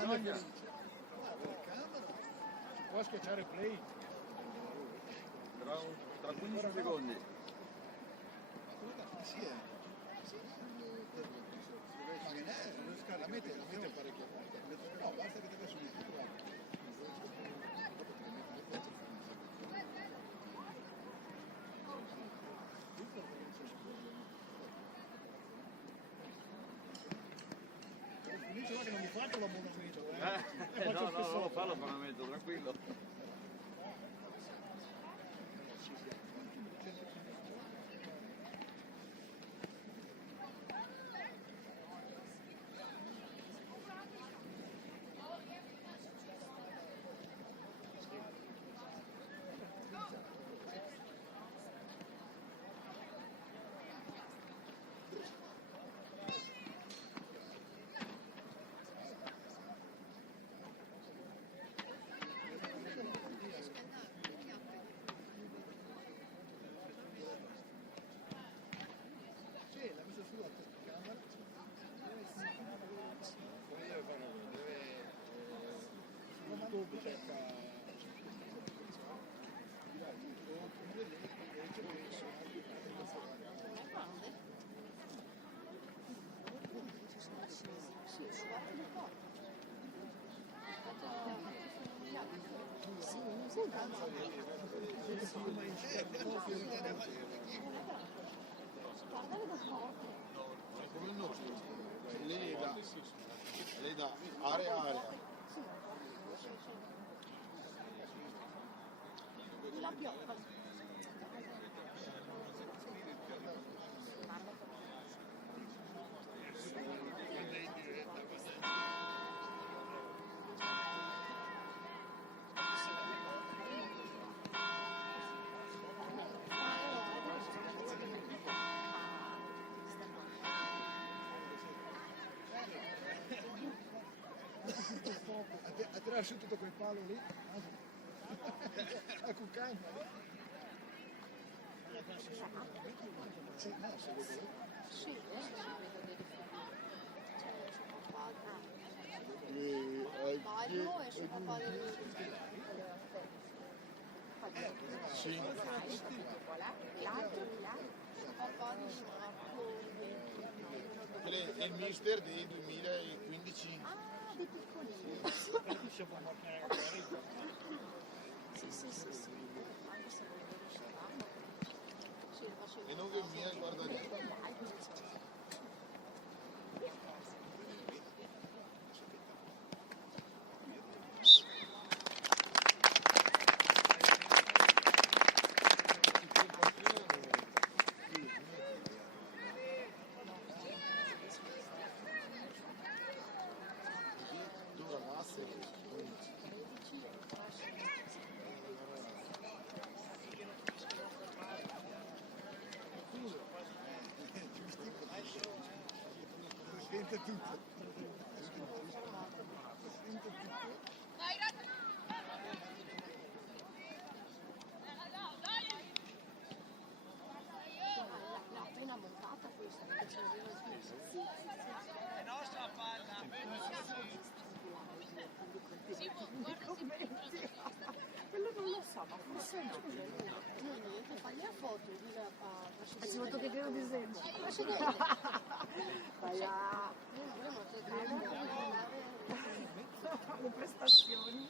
Bisogna. Può schiacciare play. Tra 15 secondi. La mette parecchio. No, basta che te subito. Che non mi faccio l'abbonamento, No, fa l'abbonamento, tranquillo. Come il nostro, lei dà area. La pioppa. A tirare su tutto quel palo lì, a cuccare. Sì, no, se vedo lì. Sì, adesso si vedo delle E ballo e sul papà del sì. l'altro sul papà di Marco È il mister del 2015. ah, di piccolino sì, anche se non lo riuscivamo sì, lo facevo E non che mia guarda lì. Sente tutto. l'ha appena montata questa perché ce l'aveva giù È nostra palla. quello non lo so ma forse no niente fagli la foto di la Ci voto che devo disegno. lascia vedere vai là Le prestazioni.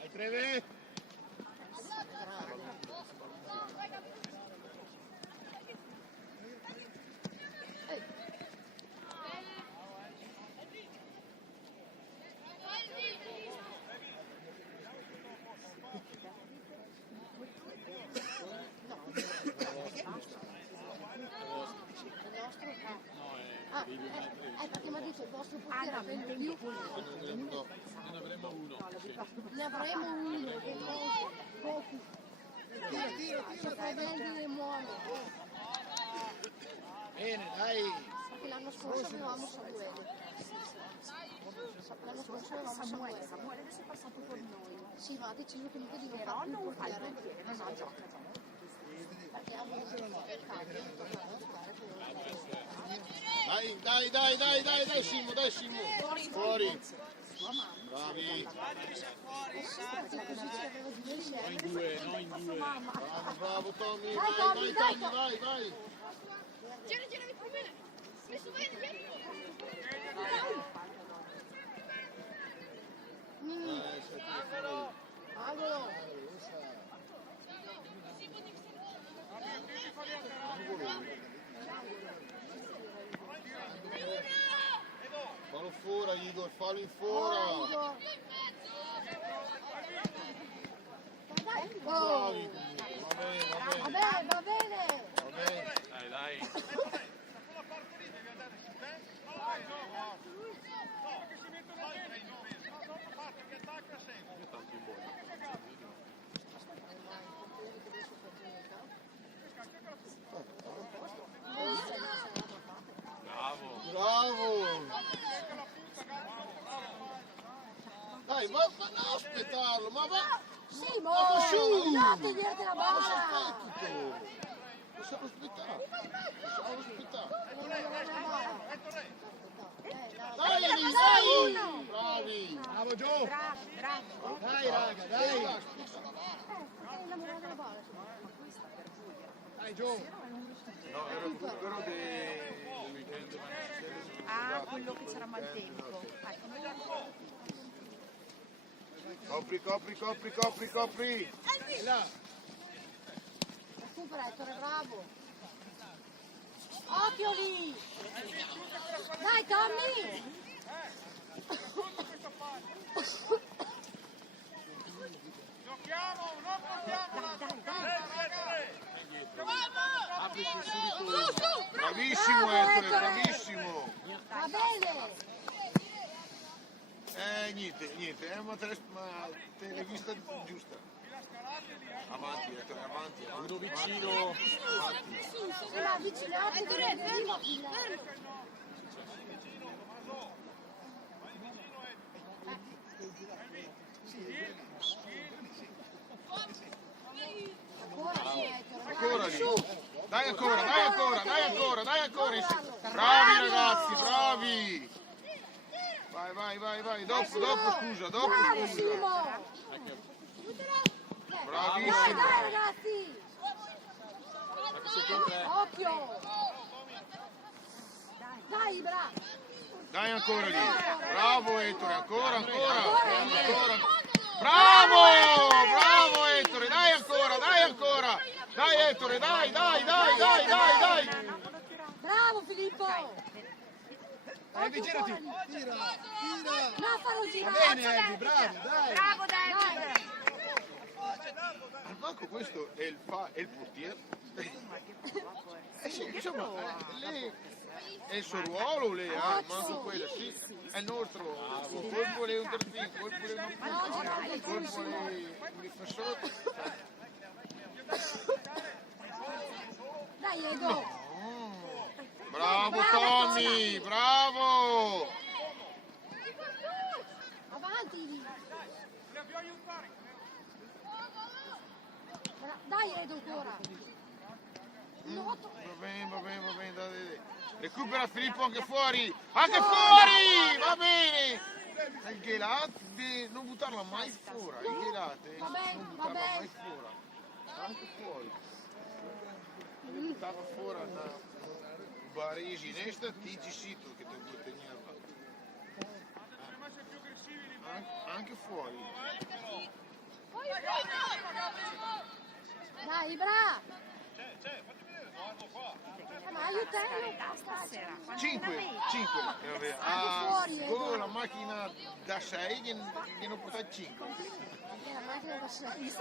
Hai preve? perché mi ha detto il vostro portiere prende più Ne avremo uno. ne avremo uno pochi saprei bene muoio Bene, dai. perché l'anno scorso avevamo Samuele l'anno scorso avevamo Samuele Adesso è passato con noi. sì ma ha deciso comunque di non Però fare più non fa il portiere portiere, no, gioca. perché ha voluto fare il cambio Dai, Simo, fuori. Bravi. Bravo Tommy, vai. Gira, vieni. Messo bene, vieni. Angolo. Fallo fuori, Igor, fallo in fuori. Bravi. Va bene. Dai. Bravo. Dai, ma non aspettarlo, ma va. Simo, Ma su. no, tenerti la Ma balla. Possiamo aspettare. Dai, bravi. Bravo Gio! Bravo. Dai raga, dai! Innamorata della balla. Dai Gio! No, era il recupero del weekend. Ah, quello che c'era maltempo. Copri. E là! Recupera, Ettore, bravo. Occhio lì. Dai, Tommy. Giochiamo, non portiamola! Bravissimo Ettore, bravissimo. Va bene. Niente, ma te l'hai vista giusta. Avanti, Ettore, avanti. Uno vicino. Sì, ma avvicinate. Fermo. Ancora lì. Dai ancora. Bravi ragazzi, bravi. Vai. Dopo scusa. Bravo, Simo. Bravissimo. Dai, ragazzi. Occhio. Dai, bravo. Dai ancora lì. Bravo Ettore, ancora. Bravo Ettore, dai ancora. Dai Ettore, dai. Bravo, Filippo. Elvi, girati! Tira! No, farò Va girare. bene Elvi, bravo, dai! Bravo David. Al banco questo è il portiere. Sì, insomma, lei è il suo ruolo, lei ha, manco quella, sì. È il nostro. Colpo lei un terzino, colpo lei un colpo lei un difensore. Dai, Edo. Bravo Tommy, bravo! Avanti. Dai, Edo, ancora. Va bene, dai. Recupera Filippo anche fuori, va bene! Il Gelate, non buttarla mai fuori, il Gelate, non buttarla mai fuori, anche fuori. Buttava fuori, Baresi, nesta, Tigi Sito che te vuoi tenerla. Anche fuori. Dai, bravo. Ma aiutiamo. Stasera. 5. fuori, Con la macchina da 6 gli hanno portato 5. La macchina da 6.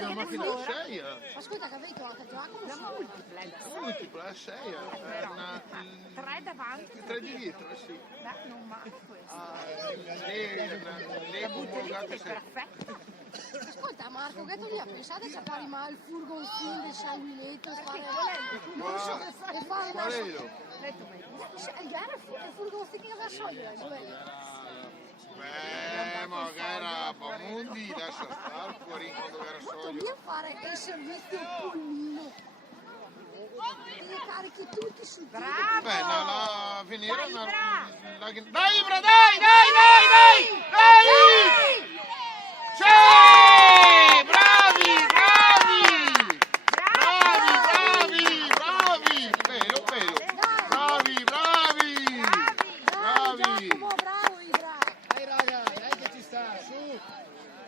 La macchina da 6 Ascolta, che avete anche Giacomo? La multiplex. multipla 6 Tre davanti. 3 di dietro, sì. Beh, non male questo. Le omologate 6. Perfetto. Ascolta, Marco, che tu lì pensate se fare mai il furgoncino del sanguinetto e fare Qual è lo? il furgoncino che va a sciogliere, Magari era Pamundi, lascia stare fuori quando era Devi soglio. fare il servizio pollino. Devi carichi metti tutti sul tiro. Bravo! Beh, la Venera... Dai, Ibra! Dai, Ibra, dai! Dai! Sì! Bravi! Pelo! Bravi! Giacomo, bravo Ibra. Dai raga, dai che ci sta, su.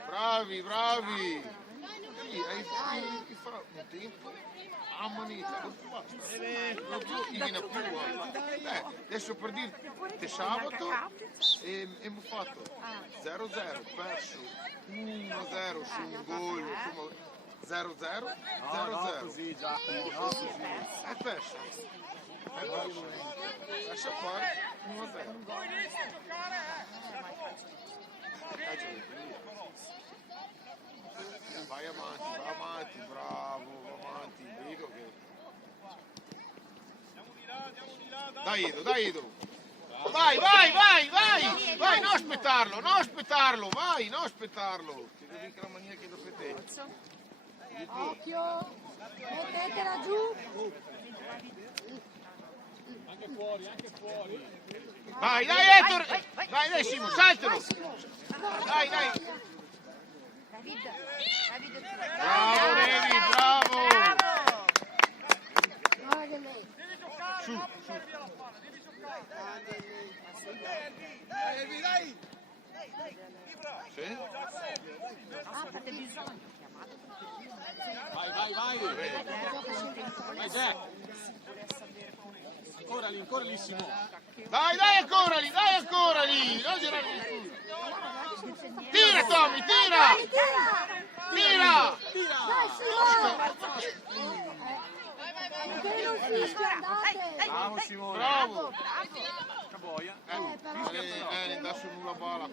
Bravi! Sì, hai fatto un tempo ammonita, dopo basta. Non viene più. Adesso per dirti sabato abbiamo fatto 0-0, perso 1-0 su un gol, insomma 0-0, 0-0. Così Giacomo, no, così. È perso. Lascia fare 1-0. Vai avanti, bravo, vedo che... Dai Edo! Vai, non aspettarlo, vai, non aspettarlo! Ti devi che la mania che dopo te. Occhio. Mettetela giù. Anche fuori. Vai, Ettore! Dai, Simo, saltalo! Dai! David, Bravo, David, bravo! Guarda che lei. Su! Dai. Sì? fate bisogno, chiamato Vai. Vai Jack. Ancora lì Simo. Dai, ancora lì! Non girare di più! Tira, Tommy, tira! Dai, andate. Bravo Simone. Bravo! Caboia. Ne dà su nulla bala.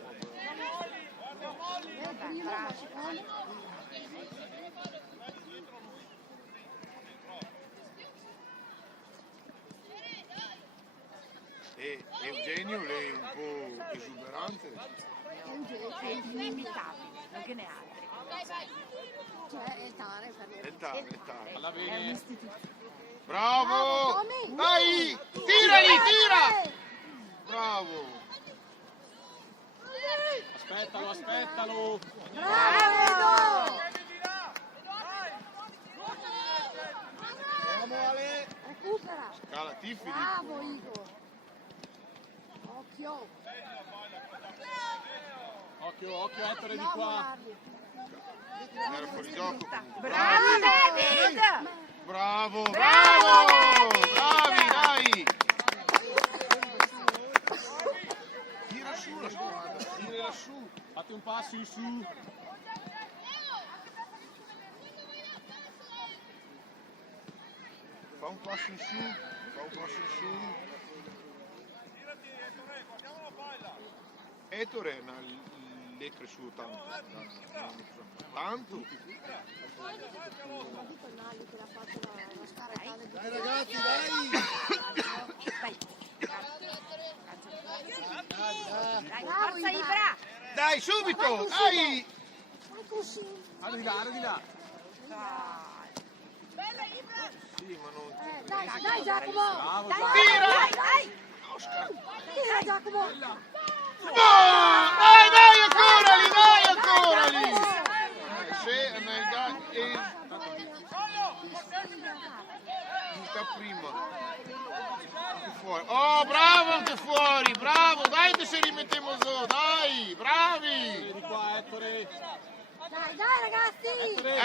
Prima, la seconda. E Eugenio, lei è un po' esuberante. è inimitabile, non che ne altri. Cioè, è tale per lui. È tale. Alla È bene. un'istituzione. Bravo! Tommy! Dai! Tira! Bravo! Aspettalo. Bravo! Andiamo Ale. Recupera. Cala, Tiffany. Bravo, Igor. Occhio. Occhio Ettore di No, qua. volarli. Era fuori gioco. Bravo David! Bravo! Bravi, dai! Tira su la squadra, tira su. Fate un passo in su. Fa un passo in su. Ettore è cresciuto tanto. Tonali che l'ha fatto la scaratale di Dai ragazzi, dai. Dai, Bravo, forza Ibra. Ibra! Dai, subito! Dai! Fai così. Di là. Sì, ma non... Dai Giacomo. Bravo Dai, Giacomo. dai! Tira Giacomo. Dai, ancora lì! Se sta prima. Anche fuori. Oh, bravo anche fuori, bravo! Dai che se rimettiamo su, dai! Bravi! Di qua Ettore. Dai ragazzi.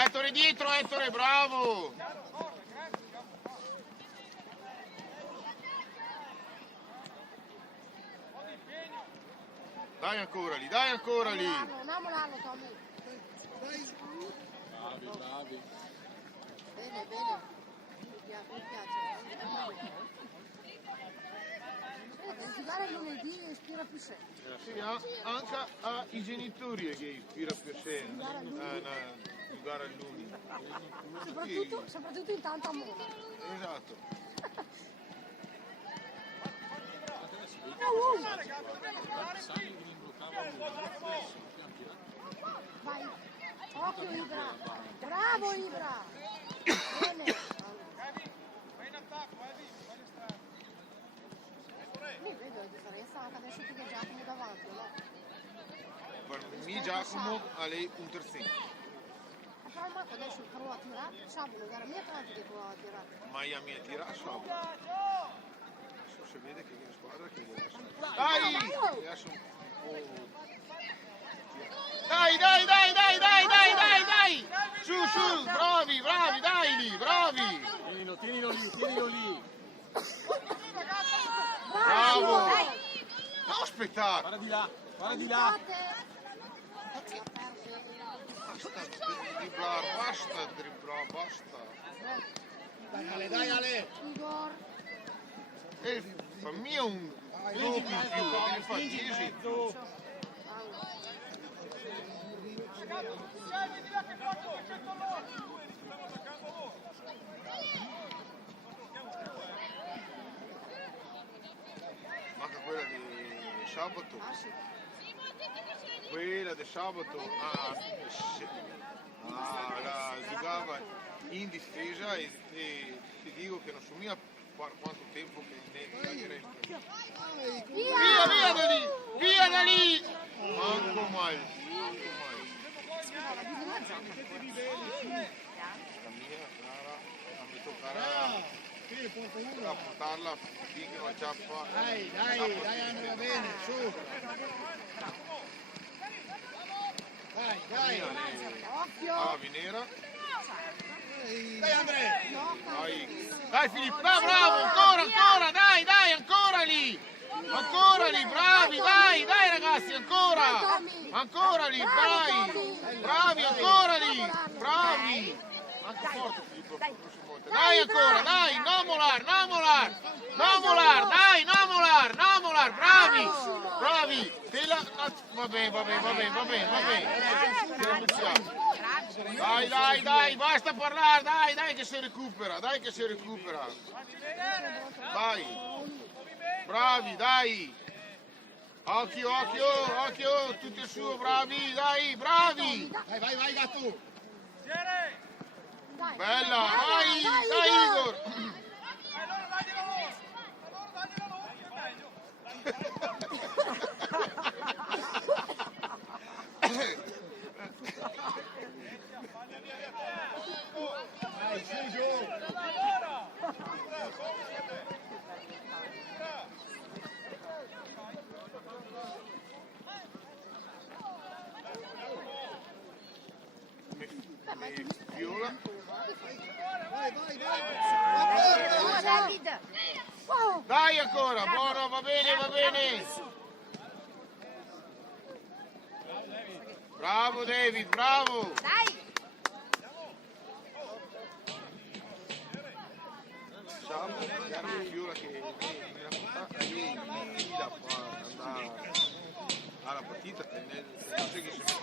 Ettore dietro, Ettore, bravo! Dai ancora lì! Non molarlo, Tommy. Bravi. Bene. Mi piace. Giocare lunedì ispira più sempre. Sì, anche ai genitori che ispira più sempre giocare a lunedì. Soprattutto intanto a Mona. Esatto. Vai. Occhio Ibra. Bravo Ibra. Bene. Vai in attacco, Eddie. di differenza anche adesso che c'è Giacomo davanti, no? Per me Giacomo ha lei un terzino. Però Marco adesso prova a tirare, Sabino veramente anche che prova a tirare. Ma io mi tira Sabino. Adesso si vede che è una squadra che adesso... Dai! Adesso un po'... Dai! Su, bravi, dai lì, bravi! Tienilo lì. Bravo! Non aspettare! Guarda di là. Basta dribblare, basta. Dai Ale. Igor, Fammi un gioco in più, che ne fa 10. Vedi là che fatto che c'è con loro. Manca quella di sabato. Quella di sabato la giocava in difesa e ti dico che non so mica quanto tempo che ne via da lì! Manco mai. La mia cara, mi toccherà a portarla finché non ciappa. Dai Andrea, va bene, su. Dai. Ah, Vinera. Dai Andrea. Dai Filippo, bravo, ancora, dai, ancora lì, bravi, dai ragazzi, ancora lì, bravi, ancora lì, bravi. Anche forte Filippo, dai ancora, dai, non molar, bravi, va bene. Dai, basta parlare, dai che si recupera. Dai, bravi, dai. Occhio, tutti su, bravi. Vai Gatto. Bella, dai Igor. Allora dagli la voce, che è meglio. Dai, su giù. Viola. Vai. David! Dai ancora, buono, va bene. Bravo David, bravo. Dai! Ciao, era Viola che mi raccontava lei da andare alla partita e non so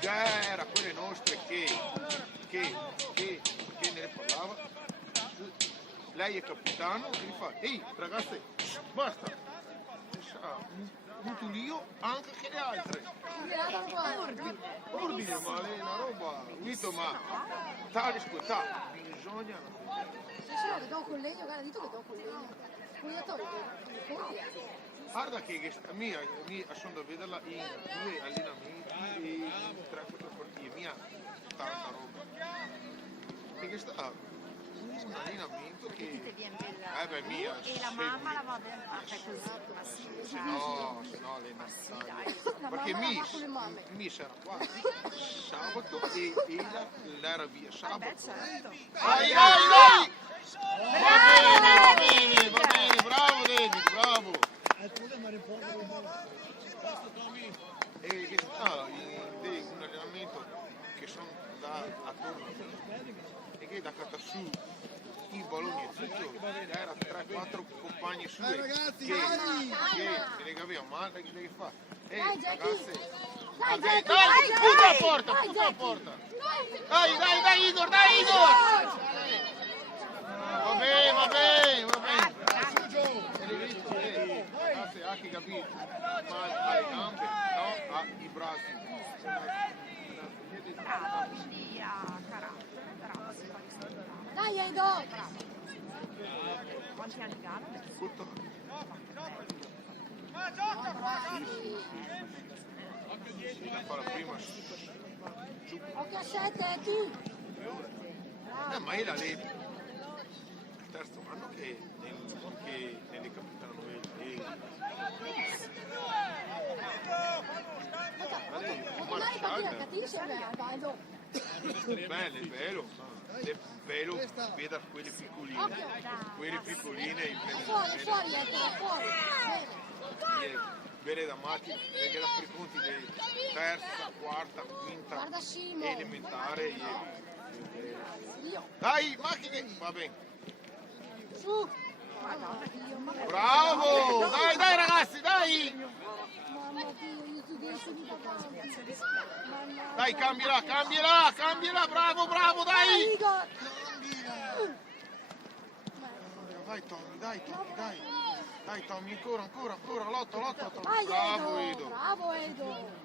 che era quelle nostre che ne parlava. Lei è capitano e gli fa: ehi ragazzi, basta, butto l'io anche che le altre. Ordine, ma è una roba, capito? Ma tale ascolta, bisogna. se no che do con legno, guarda dito che do con legno. Spogliatoio, Guarda che mia sono da vederla in 2 allenamenti e in 3-4 partite, mia tanta roba. Perché sta un allenamento che mia E la mamma la va a così, ma sì, se no le perché mi sarà qua sabato e l'era via sabato. Dai! Va bene, bravo David, bravo. E che sta un allenamento che sono da attorno e che da catta su i balloni e tutto, era 3-4 compagni su che se ne capiva male, che devi fare? Ragazzi, dai, butta la porta! Dai Igor! Va bene! Ragazzi, anche capito, ma alle gambe, no, ai bracci. bravo, quindi ha carattere, bravo, si fa rispettare. Dai Edo! Quanti anni gana? 14. Fa la prima Occhio a 7, tu! ma è la lì. Il terzo anno che nelle capitano Magari partire cattivissime, Baldo. bello, è bello vedere quelle piccoline Fuori, fuori. bene da matti, perché la preconti di terza, quarta, quinta, Guarda Simo. elementare. Io. Dai, macchine! Va bene. Su. Bravo! Dai ragazzi, dai! Mamma Dio, io ti devo subito avanti. Dai, cambiala, bravo, dai! Igor. Dai Tommy, dai Tommy, ancora, lotta. Vai Bravo Edo. Bravo Edo.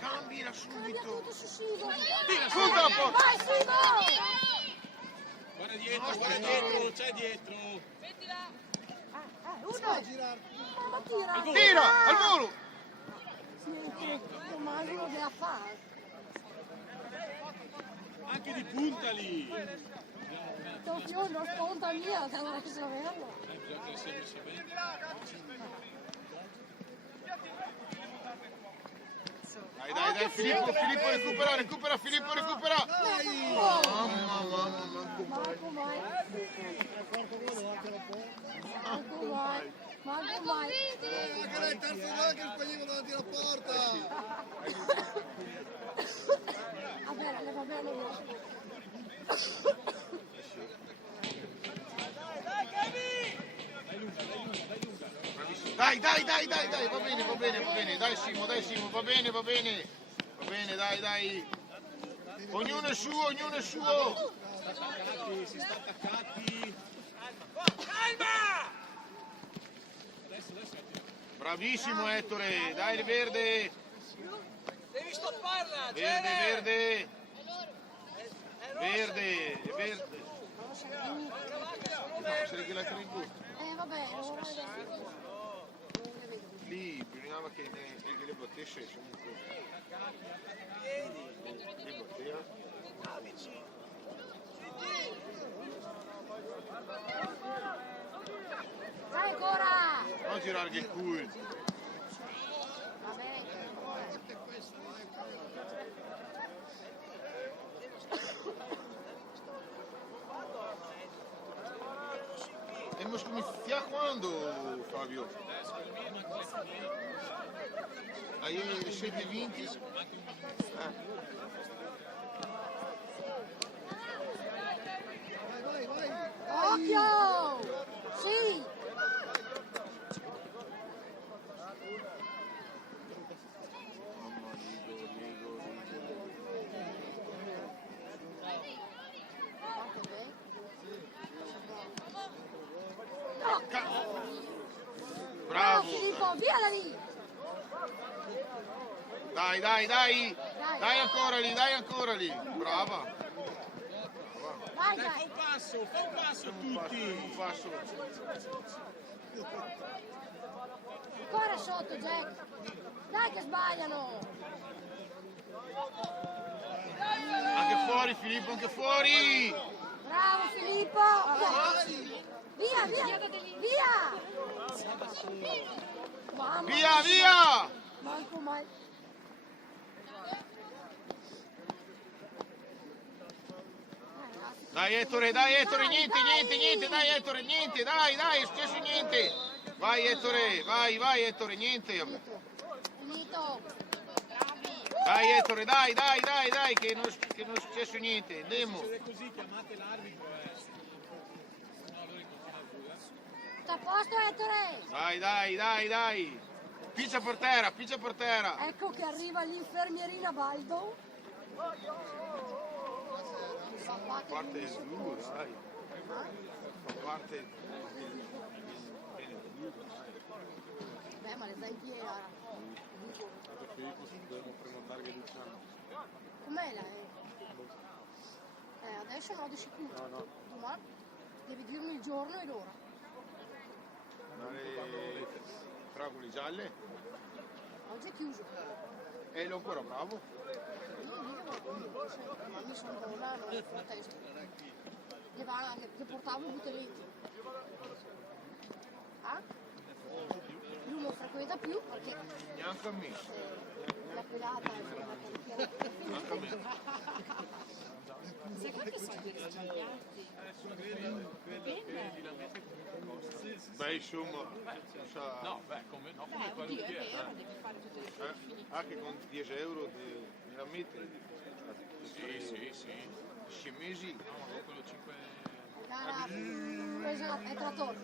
Cambila subito. Tutto su Sigo. Sul la porta. Vai Sigo. Guarda dietro, c'è dietro. Ma tira. Tira, al volo. Tommaso lo deve fare. Anche di punta lì. Io non sponta mia, devo saperlo. Bisogna che sia messa bene. Dai, Filippo, recupera. Manco mai. Anche lei terzo gol che sbagliava davanti alla porta. Va bene. Dai, va bene, dai Simo, va bene, dai. Ognuno è suo. Si sta attaccati. Adesso. Bravissimo Ettore, dai il verde. Devi stopparla, Verde. No, se che la tre in busta. Vabbè, ora Lì bisognava che le battesse comunque. Le batteva. Dai ancora! Non girare che il culo. Vabbè. E scomincia quando, Fabio? Hai le 7:20? Occhio! Sì! Bravo! Filippo, via da lì! Dai! Dai ancora lì! Brava! Vai, Dai, fa un passo tutti. Un passo. Ancora sotto, Jack! Dai che sbagliano! Anche fuori Filippo, anche fuori! Bravo Filippo! Via! Mamma, Via! manco mai. Dai Ettore, niente, dai Ettore, niente, dai, è successo niente. Vai Ettore, niente. Finito. Dai Ettore, dai, che non è successo niente. Andiamo. Se è così chiamate l'arbitro. Sta a posto Ettore? Dai. Piccia per terra. Ecco che arriva l'infermierina Baldo. Fa A parte il blu, dai. A parte Beh, ma le dai in piena. Filippo, dobbiamo prenotare che Luciano. Com'è la? Adesso no di sicuro. Domani devi dirmi il giorno e l'ora. Ma le fragole gialle? Oggi è chiuso. E lo ancora bravo? Ma mi sono buona, non è frattesco. Che portavo butelletti. Ah? Lui non frequenta più perché Neanche a me. la pelata è Neanche a me. Secondo me sono degli sbagliati. Beh, insomma, No, beh, come Beh, quello oddio, è che è. vero, devi fare tutte le cose finite. anche con 10 euro me la metti? Sì. 10 mesi? No, quello 5... gara esatto, è trattore.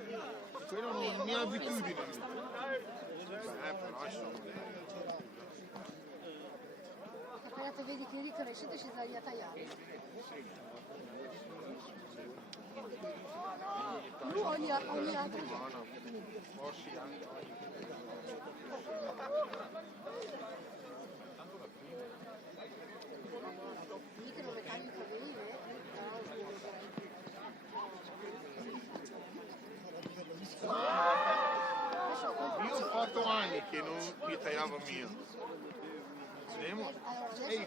Quello non è mia abitudine. Però insomma. Appena te vedi che ricrescete si dagli a tagliare. Lui ogni altro giorno. Forse anche. Lì che non le tagli i capelli, Io ho fatto anni che non mi tagliavo mio. Andiamo. allora Ehi,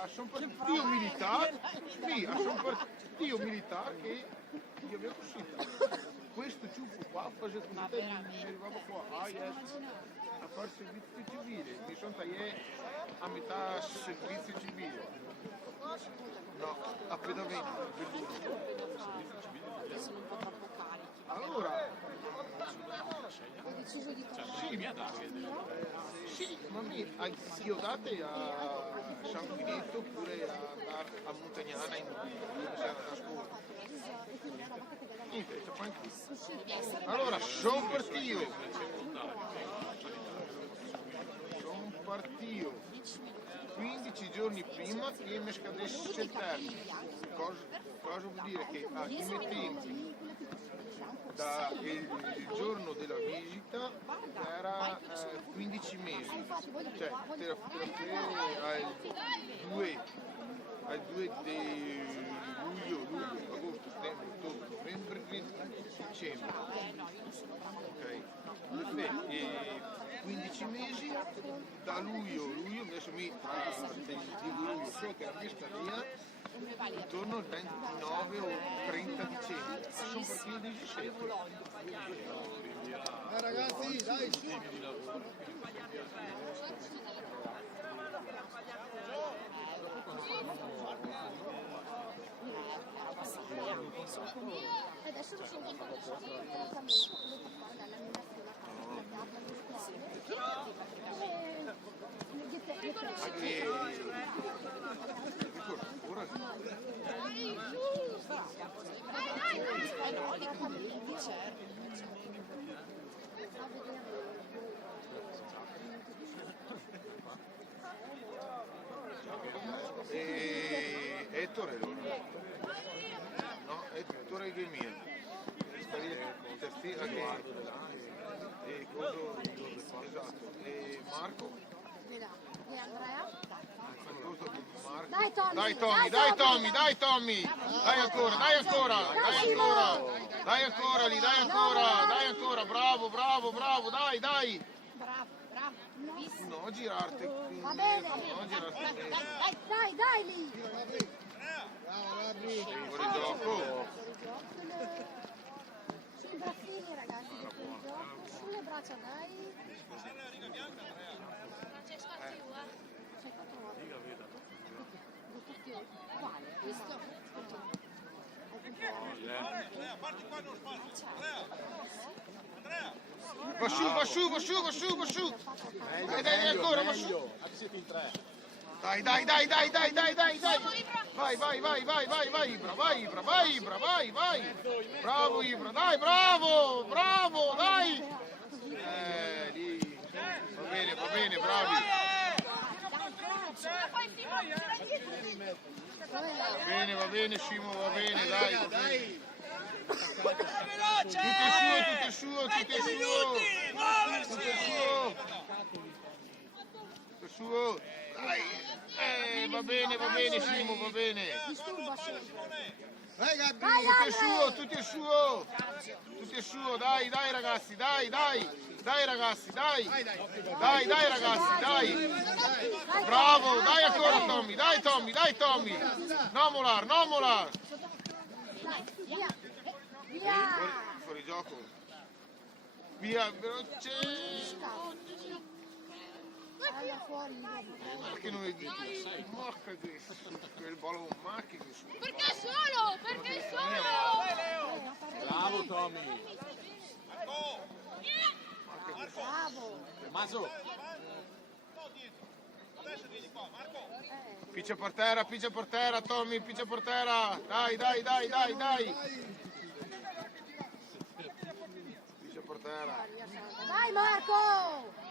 adesso sono partito militare, sì, sono partito militare che io avevo uscito. Questo ciuffo qua faceva così, mi arrivavo qua, a fare servizio civile, mi sono tagliato a metà servizio civile. No, a pedavento, Sono un po' troppo carichi. allora, ho deciso di sì, ma mi aiutate a San Finito oppure a Montagnana in a scuola. Niente, c'è qua anche. Allora, sono partito. Sono partito 15 giorni prima che mi scadesse il termine. Cosa vuol dire? Che a primi tempi il giorno della visita era 15 mesi, cioè al 2 di luglio, agosto, settembre, ottobre, novembre, dicembre. Ok? Perfetto. E 15 mesi da luglio, adesso mi luglio so che la mia scadenza intorno al 29 o 30 dicembre. Sono partito il 17. Ragazzi, dai, su. adesso lo sono fatto direttamente quello per fare dalla mia Ettore loro. No, Ettore che è mio. E coso, esatto. E Marco? e Andrea. Dai Dai Tommy, dai Tommy, dai Tommy! Dai ancora, dai ancora, dai ancora! Dai ancora lì, dai ancora, bravo, bravo, bravo, dai, dai! Bravo, bravo. No, girarti. Va bene. No, girarti. Dai lì. Bravo, Rabbi. Fuori gioco. Sui braccini ragazzi, del fuorigioco, sulle braccia dai. Sei fatto quale? Questo? Andrea, parti qua nello spazio. Andrea! Va su. Dai, ancora, va su. Dai. Vai, Ibra. Bravo, Ibra, dai, bravo, dai. Lì. Va bene, bravi. Va bene, Simo, va bene, dai. Tutto il suo. suo. Dai. Va bene, Simo, va bene. Disturba sempre. Vai Gabri! Tutto è suo, dai ragazzi, dai ragazzi, dai ragazzi, dai. Bravo, dai ancora Tommy, dai Tommy. No molar. Fuori gioco. Via, veloce. Alla fuori. Perché non è di Marca che quel ballo macchina. Perché solo? Bravo Tommy. Bravo. Maso. Adesso vieni qua, Marco. Piccia per terra, Tommy, piccia per terra. Dai. Piccia per terra. Dai Marco!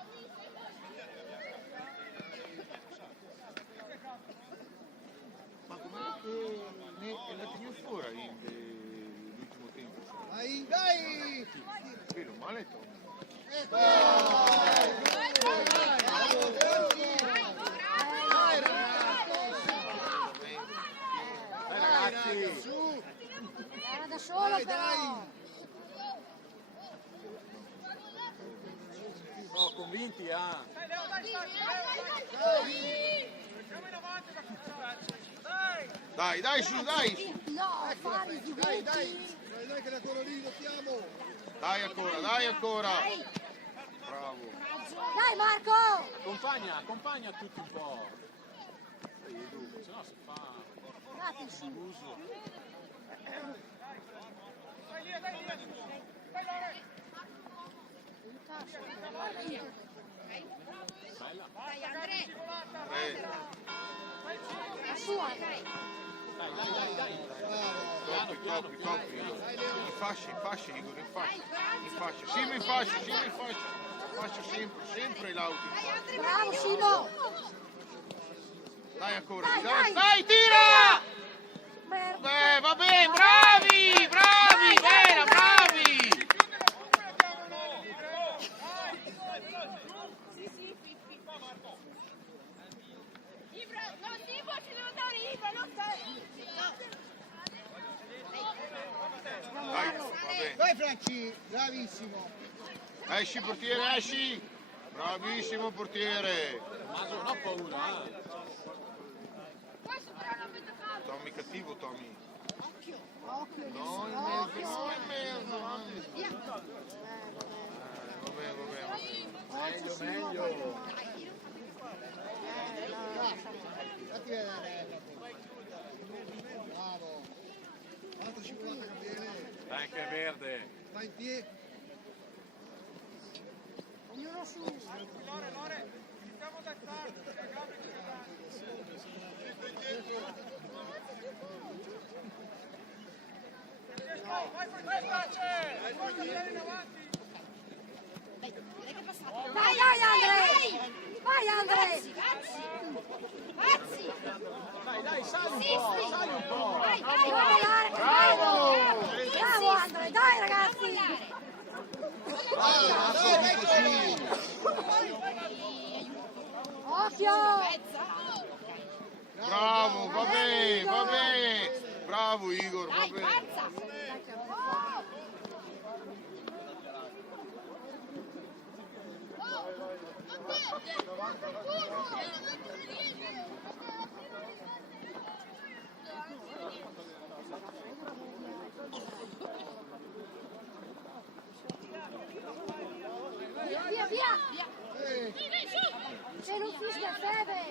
Ma com'è che è la più fuori l'ultimo tempo? Dai! Quello male Tommy. Ragazzi. Su! Era da solo però. No, convinti, ah. Siamo in avanti da dai. Dai, su, dai. No, fare i Dai giubbeti. che da quello lì lo siamo! Dai ancora. Bravo. Dai Marco! Accompagna tutti un po'. Se no si fa Date su. uso. Dai lì. Dai Lore. Bella. Dai Andrea. La sua. Dai. Copri. In fascia, Igor, in fascia. Simo in fascia. Faccia sempre l'auto in fascia. Bravo Simo. Dai ancora. Dai. Dai, tira! Merda. Va bene, bravi! Vera, bravi! Dai, va bene. Vai Franci! Bravissimo! Esci portiere, esci! Bravissimo portiere! Maso, non ho paura, Tommy cattivo, Tommy. Occhio. No, in mezzo. Va bene. Meglio. Fatti vedere! Bravo! Altra scivolata Gabriele! Dai che è verde. Vai in piedi! Ognuno su. Lore. Iniziamo da start. Gabri ci Vai Face! Vai in avanti. Dai Andre. Vai Andre. Dai, sali un po'. Bravo Andre, dai ragazzi. Occhio. Bravo, va bene. Bravo Igor, va bene. Via. Se non fischia Fede.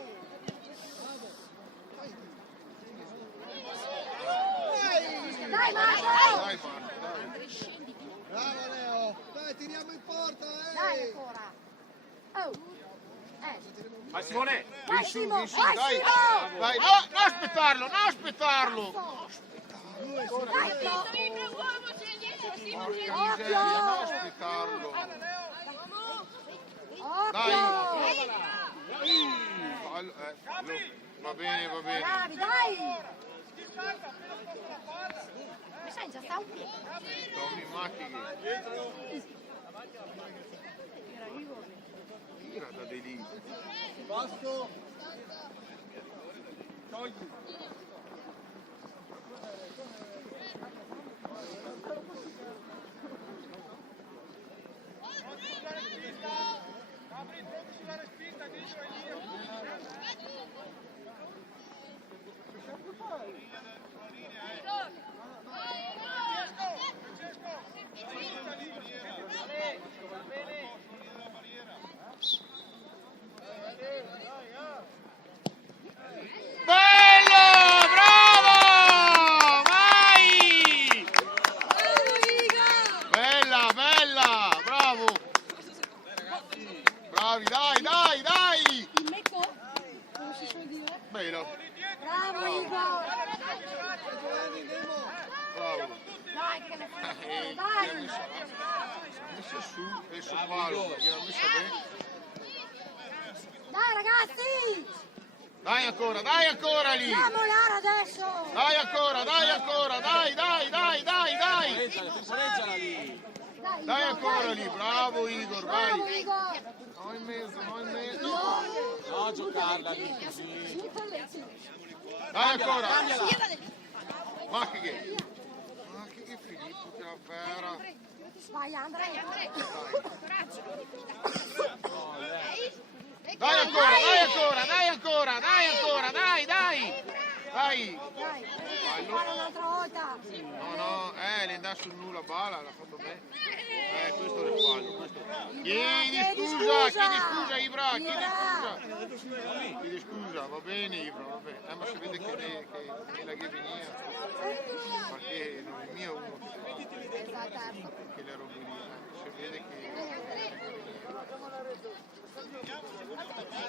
Dai Marco. Dai, Marco, dai. Bravo Leo! Dai, tiriamo in porta! Dai ancora. Oh. Vai Simone. Vai Su, Simo. su, Vai dai. Simo. Dai, no, non aspettarlo. Dai Porca miseria, non aspettarlo. Dai. Va bene. Bravi, dai. Ma sai, già sta un piede. Tommy Macchi. Tira da lì. Basso. Togli. Apri pronto sulla respinta, dietro e lì. Bello! Bravo! Vai! Bella, bella! Bravo! Bravi, dai, dai, dai! Il meco? Come si suol dire? Bello! Bravo Igor! Bravo! Dai che ne fai Chi dai! l'ha messa su e sul palo, chi l'ha messa bene? Dai ragazzi! Dai ancora lì! Andiamo là adesso! Dai ancora, dai, dai, dai, dai, dai! Temporeggiala lì. Dai ancora lì, bravo Igor, Bravo vai! Igor! No in mezzo, no in mezzo! No, giocarla lì così. Dai ancora! Cambiala. Ma che Filippo che la vera! Vai Andrea! Dai ancora, dai! Dai! Dai! Fallo. Fare un'altra volta! No, le dà sul nulla bala, l'ha fatto bene. Questo è il fallo, questo. Chiedi scusa Ibra, chiedi scusa, va bene Ibra, va bene. Ma si vede che la che veniva, perché non è mio uno che le robe lì, si vede che...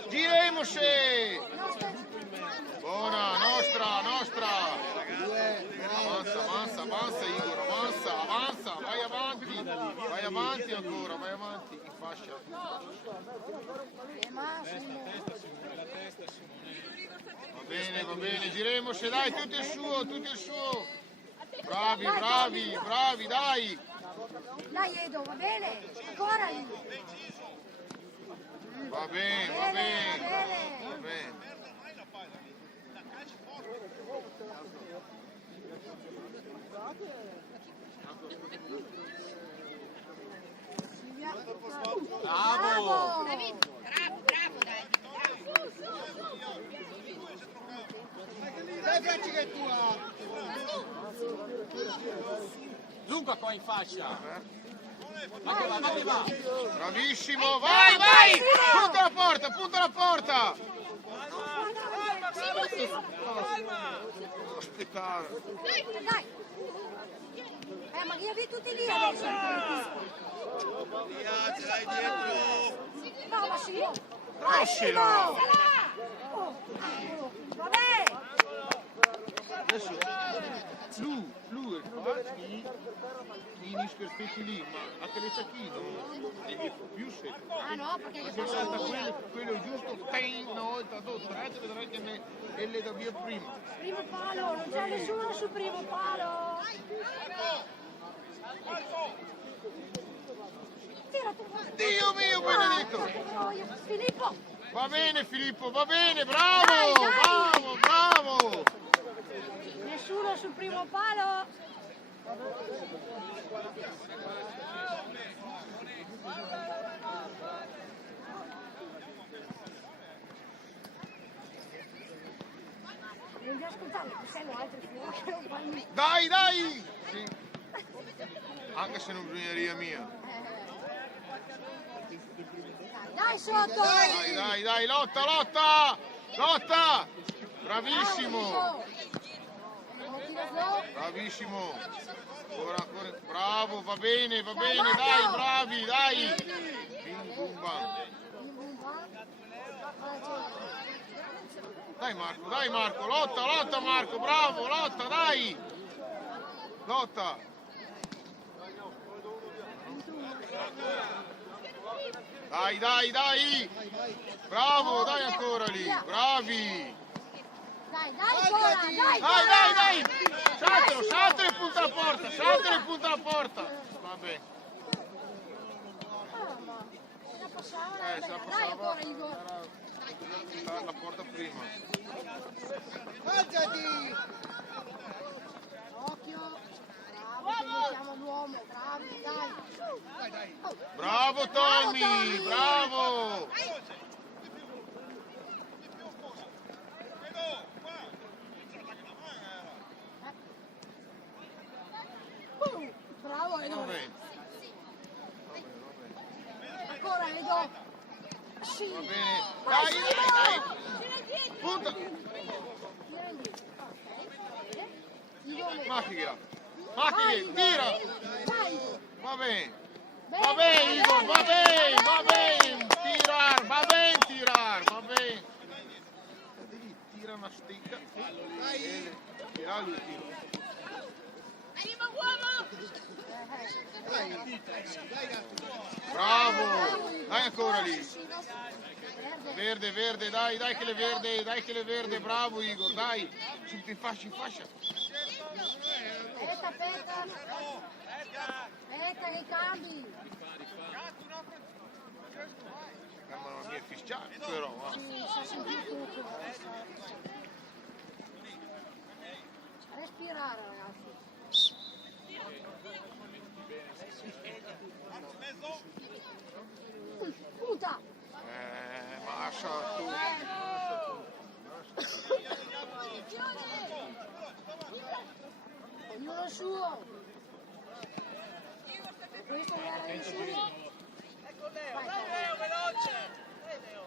Giremose! Buona, nostra! Avanza Igor, avanza, vai avanti ancora, vai avanti, in fascia. Va bene, Giremose, dai, tutto il suo. Bravi, dai. Dai Edo, va bene? Ancora lì! Va bene. Bravo. Bravo, dai. Dai piaci che tu ha. Lunga qua in fascia. Ma che va? Bravissimo, vai! Punta la porta! Aspettare. Dai! Ma li avevi tutti lì adesso! Ce l'hai dietro. No, Massimo! Prossima! Vabbè! Adesso lui finisce aspetti lì, ma a che le tacchino e più secco. Ah no, perché gli Se fa salta quello giusto, una volta, due, tre, vedrai che e le da via prima. primo palo, non c'è nessuno sul primo palo! Tira tu! Dio mio benedetto! Filippo! Va bene Filippo, va bene, bravo! Dai. Bravo! Nessuno sul primo palo! Non devi ascoltare, ci sono altri fuori che non fanno niente. Dai! Sì. Anche se non bisogneria mia. Dai sotto! Dai, lotta! Bravissimo! Bravissimo! Ancora. Bravo, va bene, dai! Bim bum bam. Dai Marco, lotta Marco, bravo, lotta, dai! Lotta! Dai! Bravo, dai ancora lì, bravi! Dai ancora, Dai! Saltalo e punta la porta! Va bene. Se la passava, Se la dai passava. ancora Igor! la porta prima. Alzati! Occhio. Bravo, chiamo l'uomo. Bravi, dai. Dai, dai. Oh. Bravo Tommy, bravo! Bravo, Edo. Va bene, Ancora, Edo. Sì. va bene. Dai, dai, dai! Punta! Tira indietro. Ok. Igor, Macchina! Macchina, tira! Dai. Va bene! Bene, Va bene Igor, va bene! Tirar, va bene tirar, va bene! Devi tirare una stecca e tirare lui tiro. Dai, dai, gatto. Bravo! Dai ancora lì! Verde, verde, dai, dai che le verde, bravo Igor, dai! Subito in fascia, in fascia! Aspetta, aspetta. Aspetta che cambi. Mamma mia, fischiare però, va. Sì, si è sentito tutto. Respirare, ragazzi. Puta! Mascia tu! Ognuno il suo. Questo non era nessuno. Vai, Leo, veloce! Leo!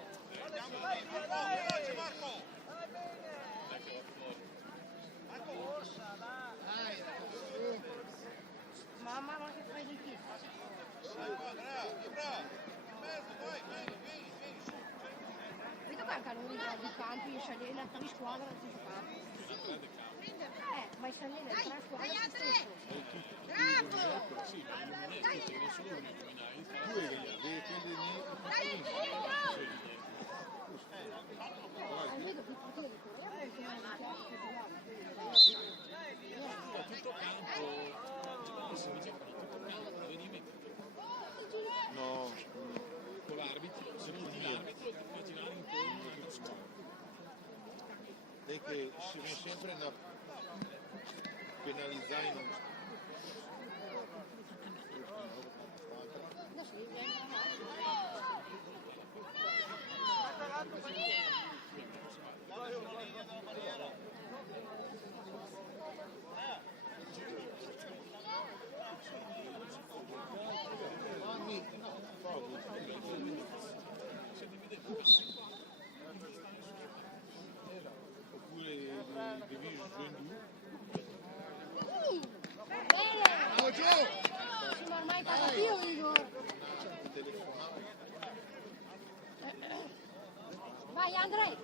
Vai via, dai! Veloce, Marco! Vai bene! Marco, corsa, dai! Mamma, ma che fai di più? Vedo che anche lui grandi campi e Scialena tre squadre di giocare. Ma Scialena è tre squadre lo stesso. Bravo! Vedo che potevi correre come non No, Con l'arbitro, se non l'arbitro ti fa girare intorno per squadra. è che si viene sempre a penalizzare non oppure devi giù in giù. Bene! Andiamo giù! Sì, ma ormai parla io, Igor. Telefonare. Vai, Andrei!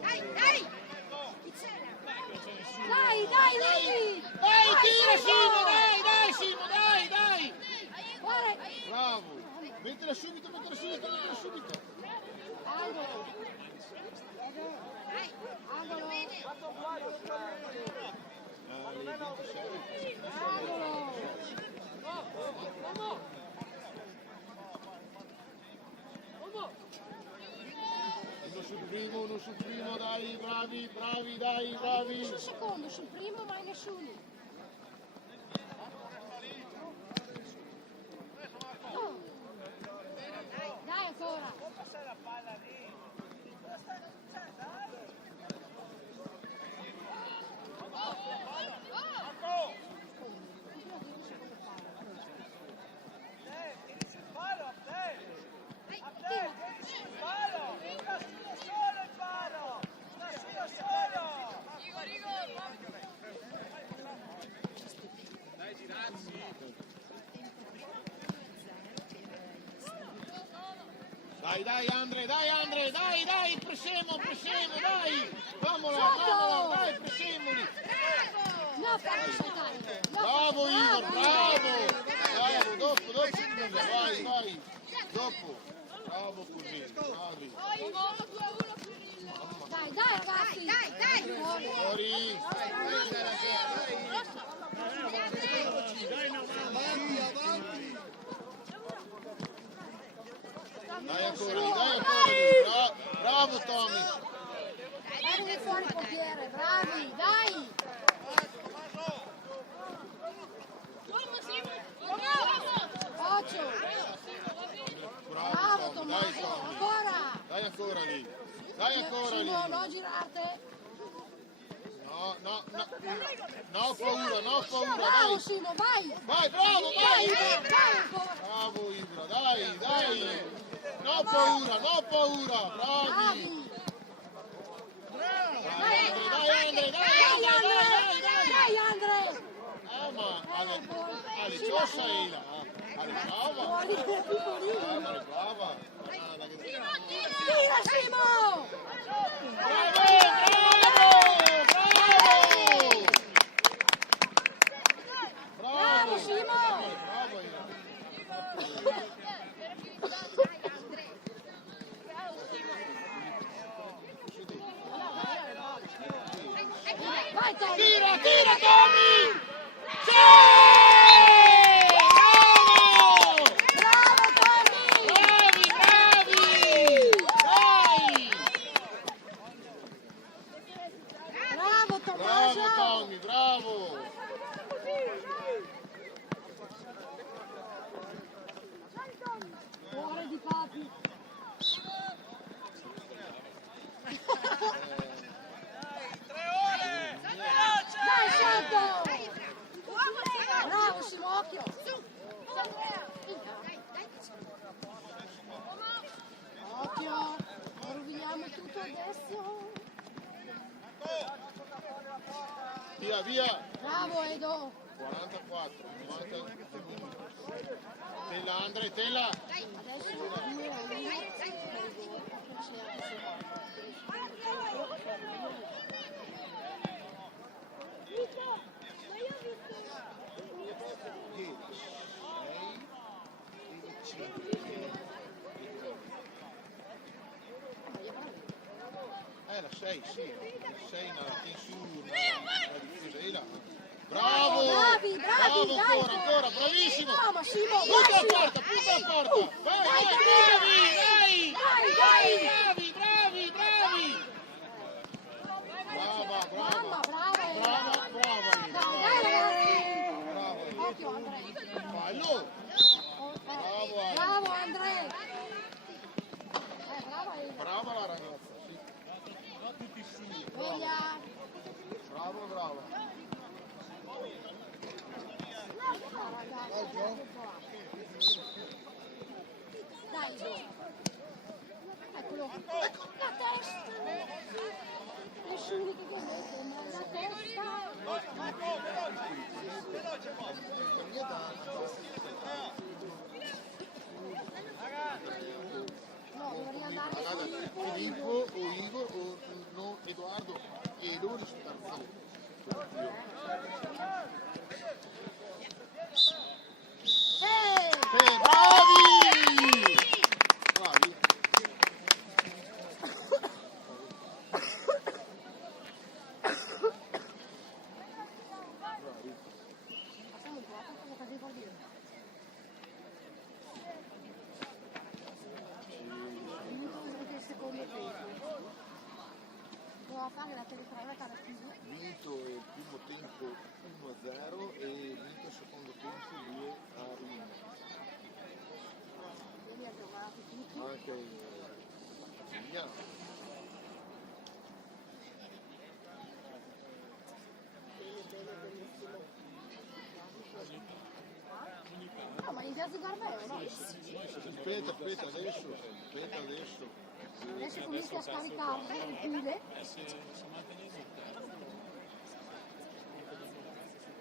Dai, dai! Dai, dai, Lili! Dai, tira Simo, dai Simo, dai! Guarda! Bravo! Mettila subito! Angolo! Angolo! Uno sul primo, dai, bravi! Sul secondo, sul primo mai nessuno. Oh. Dai ancora. Dai Andre, dai, pressiamo, dai! Vammola, dai, pressiamoli! No, farmi saltare. No, Bravo Igor, bravo! Dopo, vai! Dopo! Bravo così, bravi! Dai, ragazzi. Dai! Fuori! Avanti, avanti! Bravo Tommy! Dai fuori il portiere, bravi, dai! Occhio! Bravo Tommaso, ancora! Dai ancora lì! Dai ancora lì! Simo, non girate! No, paura, Bravo dai! Simo, vai! Vai, bravo, Vai, vai! vai ancora! Bravo Ibra, dai! No paura, bravi! Bravi! Dai Andre! Dai Andre! Ma ali čoša Ila, ali brava! Ali Ali brava! Tira Simo! Bravo Simo! Bravo Ila! Vai Tommy! Tira Tommy! Sì! Bravo Tommy! Bravi! Dai! Bravo Tommaso! Bravo Tommy, bravo! Cuore di papi! Dai Santo! Bravo Simocchio! Occhio! Roviniamo tutto adesso! Via! Bravo Edo! 44, 90 minuti. Tela Andre, tela! Adesso 2-1. La 6, sì, la 6 in su, la difesa è là. Bravo! Bravi, Bravo dai! ancora, bravissimo! No, ma Simo, Punta vai, la porta! Vai! Bravi! Mamma, Brava! brava! Brava! Dai ragazzi! Bravo! Occhio Andrea! Fallo! Bravo! Bravo Andrea! Brava Eva! Brava la ragazza, sì. Veglia! Bravo! Dai, eccolo! Ecco la testa! Nessuno che conosce, ma la testa! No, dovrei andare Allora, Filippo o Igor o no, Edoardo e loro su terzo. Bravi! Facciamo un po', cosa così vuol dire? Il secondo tempo. Doveva fare la telecronaca alla TV. Vinto il primo tempo 1-0 e vinto il secondo tempo 2-1. Vedi, ha giocato tutti. Anche Giuliano. No, ma inizia a giocare bene, no? Aspetta adesso. Adesso comincia a scaricarsi il pile.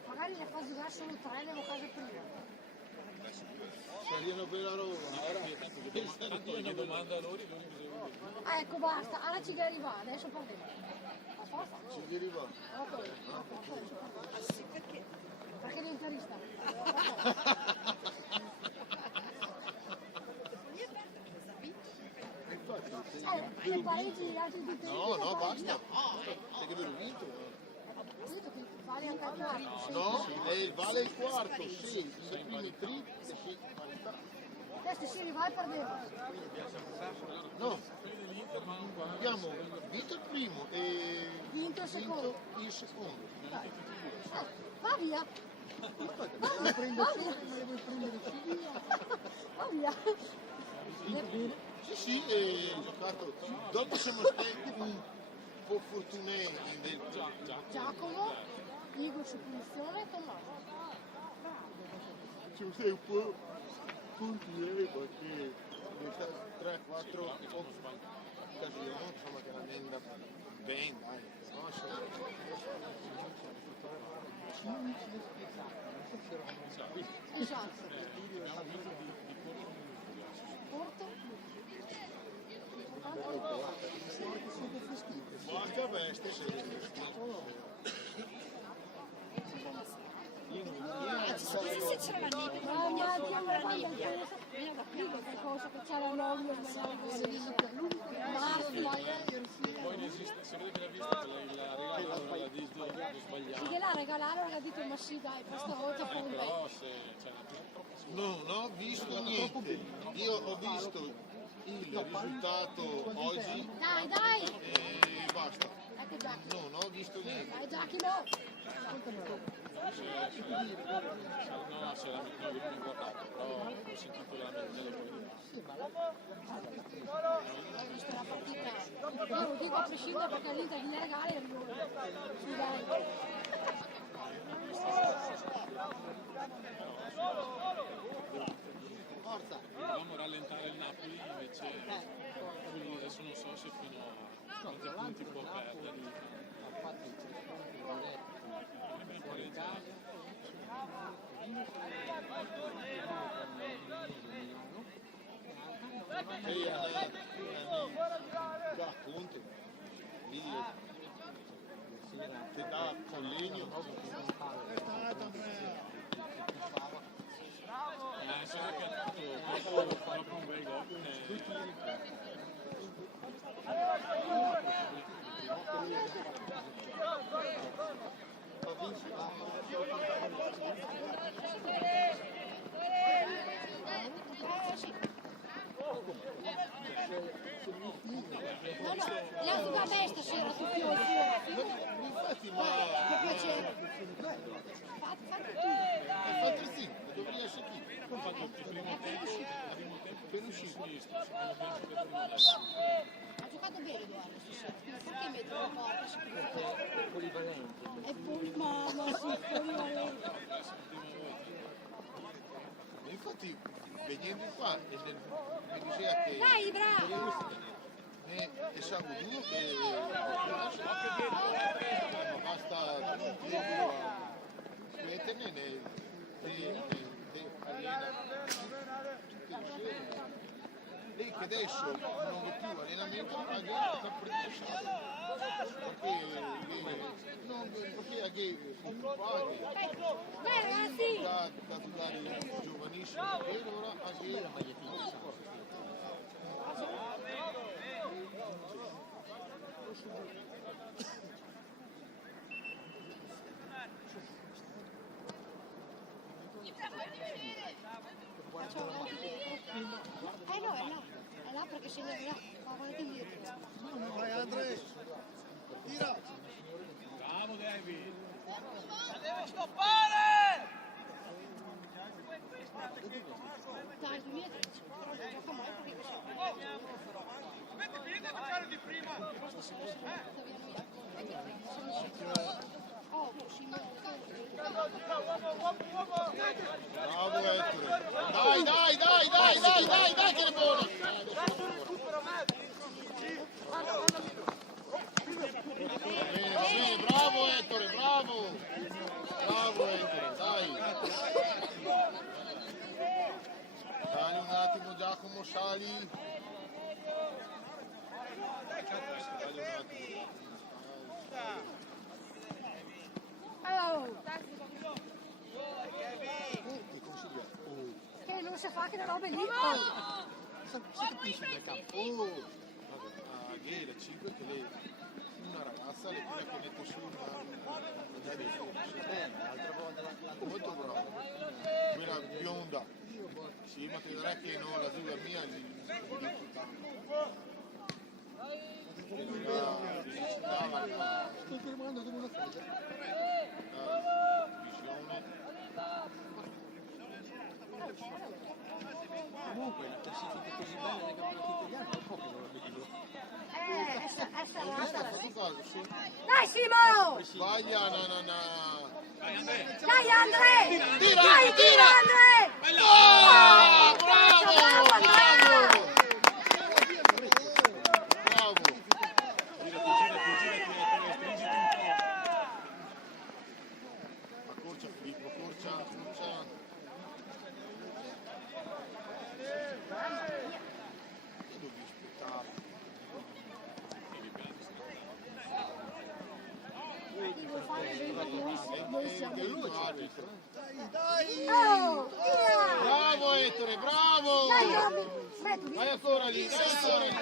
Magari ne fa giocare solo 3 nelle cose prima. Saremo per la Roma. Tanto io mi domando a loro bisogna vedere. Ecco, basta, alla Cigari va, adesso parliamo. A forza? Ci deriva. Perché l'interista? E pareggi gli altri due tempi. No, basta. Sai che avevo vinto? Ho detto che vale anche al quarto. No, vale il quarto, sì. I primi tri e sì, parità. Adesso si vai per dentro. No, abbiamo vinto il primo e Vinto il secondo. il secondo. Va via. Va via. Va via. Sì, sì, e giocato. Dopo siamo stati un po' fortunati nel Giacomo, Igor su punizione e Tommaso. ci sei un po' fortunati perché 3-4 occasioni, insomma, che la menda bene, dai. No, Esatto. Porto. Porca bestia, L'unica cosa che c'era l'olio Poi ne esiste, se vede che l'ha vista quella la dito sbagliata. si gliela regalarono e ha detto ma sì dai questa volta fa un bel. Però se c'è una troppo non ho visto niente. Io ho visto il risultato oggi Dai! e basta. Ecco Giacomo. Non ho visto niente. Dai Giacomo! no, se la no, io non ho guardato, però ho sentito la mezz'ora poi. Ho visto la partita. Io lo dico a prescindere perché l'Inter di legale è il rigore. Sì, dai. Dovevamo rallentare il Napoli, invece adesso non so se fino a quanti punti può perdere. Lei da Conte, lì ti dà con legno. Sarà che ha fatto proprio un bel gol. La tua bestia stasera tu più Infatti, ma che piacere. Fatti tu. hai fatto sì, dovrebbe essere chi? Ha fatto il primo tempo per uscire sinistro, Ha giocato bene Edoardo stasera. Perché mettere la porta? Polivalente. È mamma, sì, polivalente. Infatti, venendo qua e mi diceva che Dai, bravo! è sangue duro che basta metterne allena tutte le sere. Lei che adesso non è più allenamento ma è capricciato perché a che sono più paghi Dai ragazzi! da giocare giovanissimo e allora a che No, è là perché segna di là, ma guardate indietro. Vai Andre, tira. bravo David! La deve stoppare! Dai, 2013, non gioca mai perché Avete finito di giocare di prima? Oh, sì, ma bravo Ettore dai che è buono bene, bravo Ettore bravo Ettore sali un attimo Giacomo sali oh! Che non si fa che le robe lì. a Ghela 5 che lei una ragazza le quelle che mette su una l'altra volta molto brava quella bionda Sì, ma crederai che no, la giuga mia lì. Sto fermando come una cosa. Comunque la classifica così bella del campionato italiano è poco non la vedo. È salata. Sì. Dai Simo! Sbaglia, no. Dai Andrea! Dai Andre! Tira! Tira Andre! Oh, bravo! Accorcia Filippo, accorcia. Che devi aspettare? Dai! Oh! Via! Bravo Ettore, bravo! Dai Tommy! Metti! Vai ancora lì, vai ancora lì!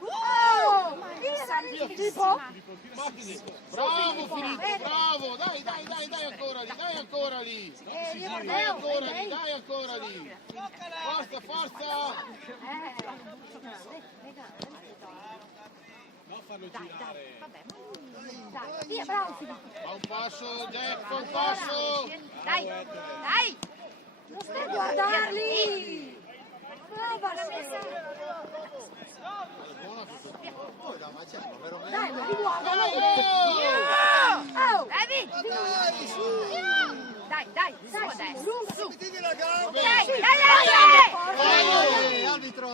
Oh! Via! Tipo! Bravo Filippo, bravo! Dai ancora lì! Dai ancora lì! Forza! Non farlo girare! Vabbè, dai, via, bravo Filippo! Fa un passo, Jack, fa un passo! Dai! Non stai guardarli! Brava, dai, ma li guardano! Oh! Dai, su! Mettiti la gamba! Dai, Arbitro!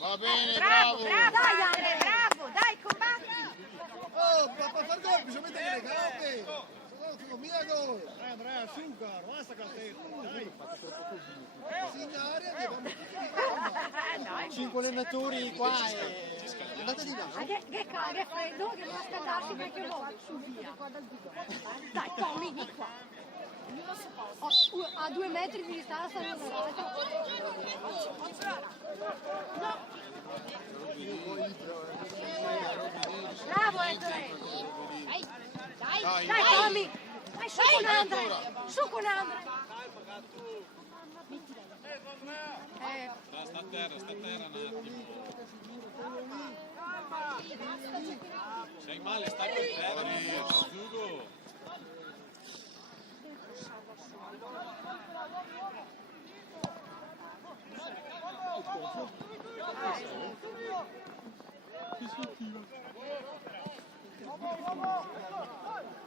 Va bene, Bravo, bravo! dai Andre, bravo, dai, combatti. Oh, per far gol bisogna mettere le gambe! Oh, mia gol! Andrea, Sugar, basta calzetto! Dai! Signaria che vanno tutti di gamba! 5 allenatori qua e... Andate di là! che freddo, che non scaldarsi qualche volta. Su, via. Dai, Tommy, di qua. A 2 metri di distanza dall'altro. Bravo, Ettore. Dai, Tommy. Dai, su con Andre. Su con Andre. Sta a terra un attimo. Sei male, stai per terra, Zugo.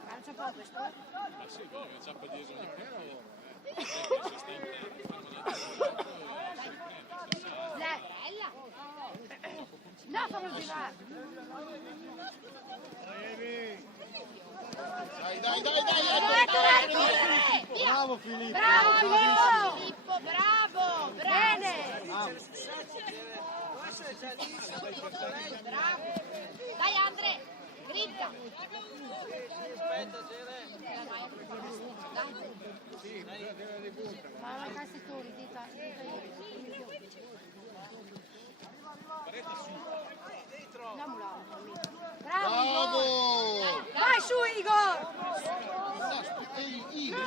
Calcia proprio, sto. Ma sì, quello che ciappa dietro ogni partita. Se sta in terra, si riprende, No, fammi girare. Dai! Bravo Filippo! Bravo, Filippo, bravo, bene. bravo. Dai Andre, grinta. Ma la cassettori, dita Bravo! Vai su Igor!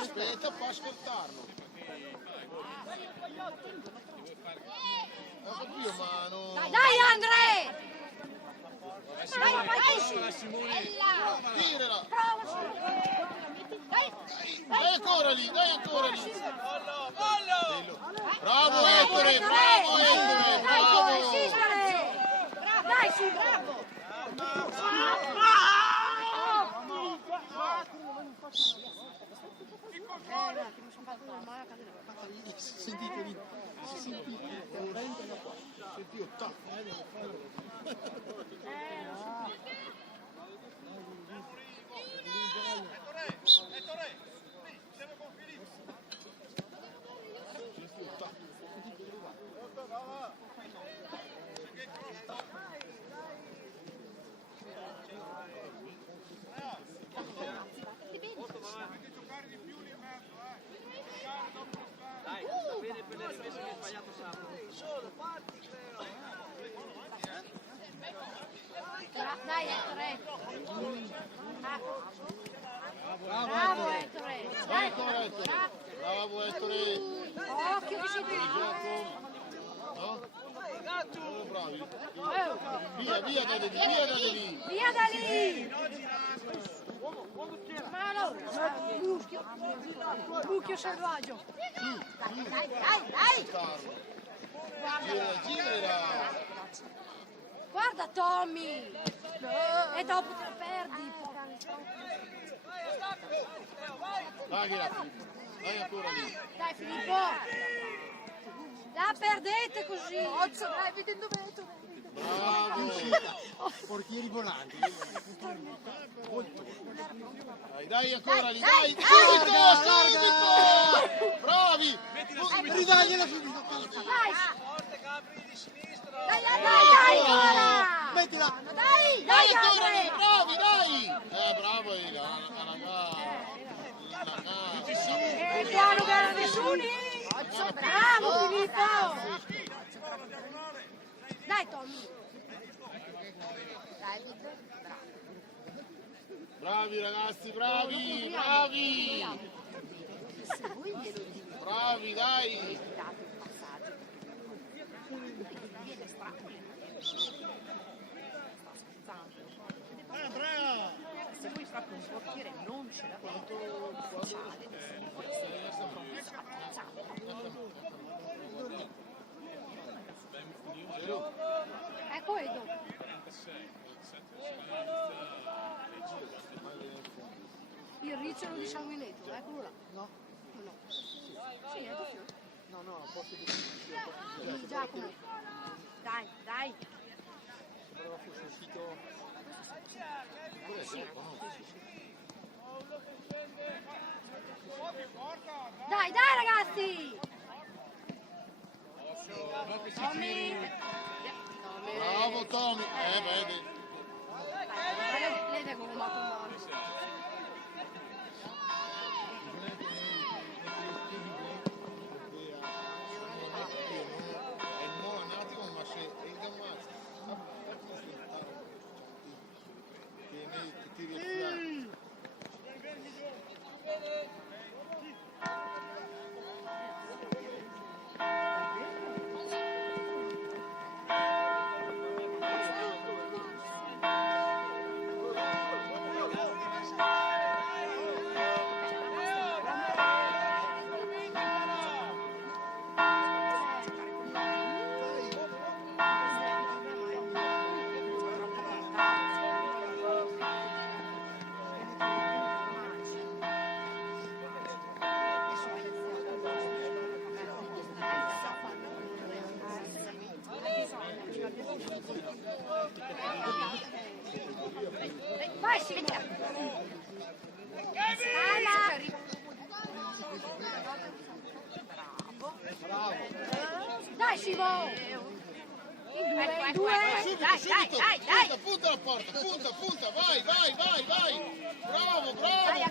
Aspetta, fa ascoltarlo. Io, ma no. Dai Andre! Vai Simone! Tirala! Dai, Ancora lì! Gollo! Bravo Ettore! Bravo! Dai, sì, bravo! Sentitevi, Senti, ottavo. Ettore, siamo con Filippo. Dai Ettore! Bravo Ettore! Bravo Ettore! Occhio che si via da lì, via da lì. Via da lì! Ma allora, muschio selvaggio. Dai! Gira. Guarda Tommy! E dopo te lo perdi. Dai, Filippo. Dai ancora lì. Dai Filippo! La perdete così! Dai, vedendo vedo. Bravo. Portieri volanti. Dai ancora lì, dai. Subito. Bravi. Ridagliela subito. Dai! Forte Capri di sinistra. Dai ancora! Mettila. Dai ancora lì, Andre! bravi, dai. Bravo E piano gara nessuno! Bravo Filippo! Dai Tommy! Bravi ragazzi, bravi. Bravi, dai. Andrea. Se vuoi fare un portiere non ce l'ha ufficiale, Ecco Edo! 46, 7 Il ricciolo di sanguinetto, eccolo là. No. No. Sì, è così. No, posso dire. Giacomo. Dai. Sembrava fosse uscito. Dai ragazzi! Tommy! Bravo Tommy. Vedi. Lei è come male. Vai Silvia! Dai Sivo! In due! Dai! Punta la porta, punta, vai! Bravo! Dai, Bravo, Dai!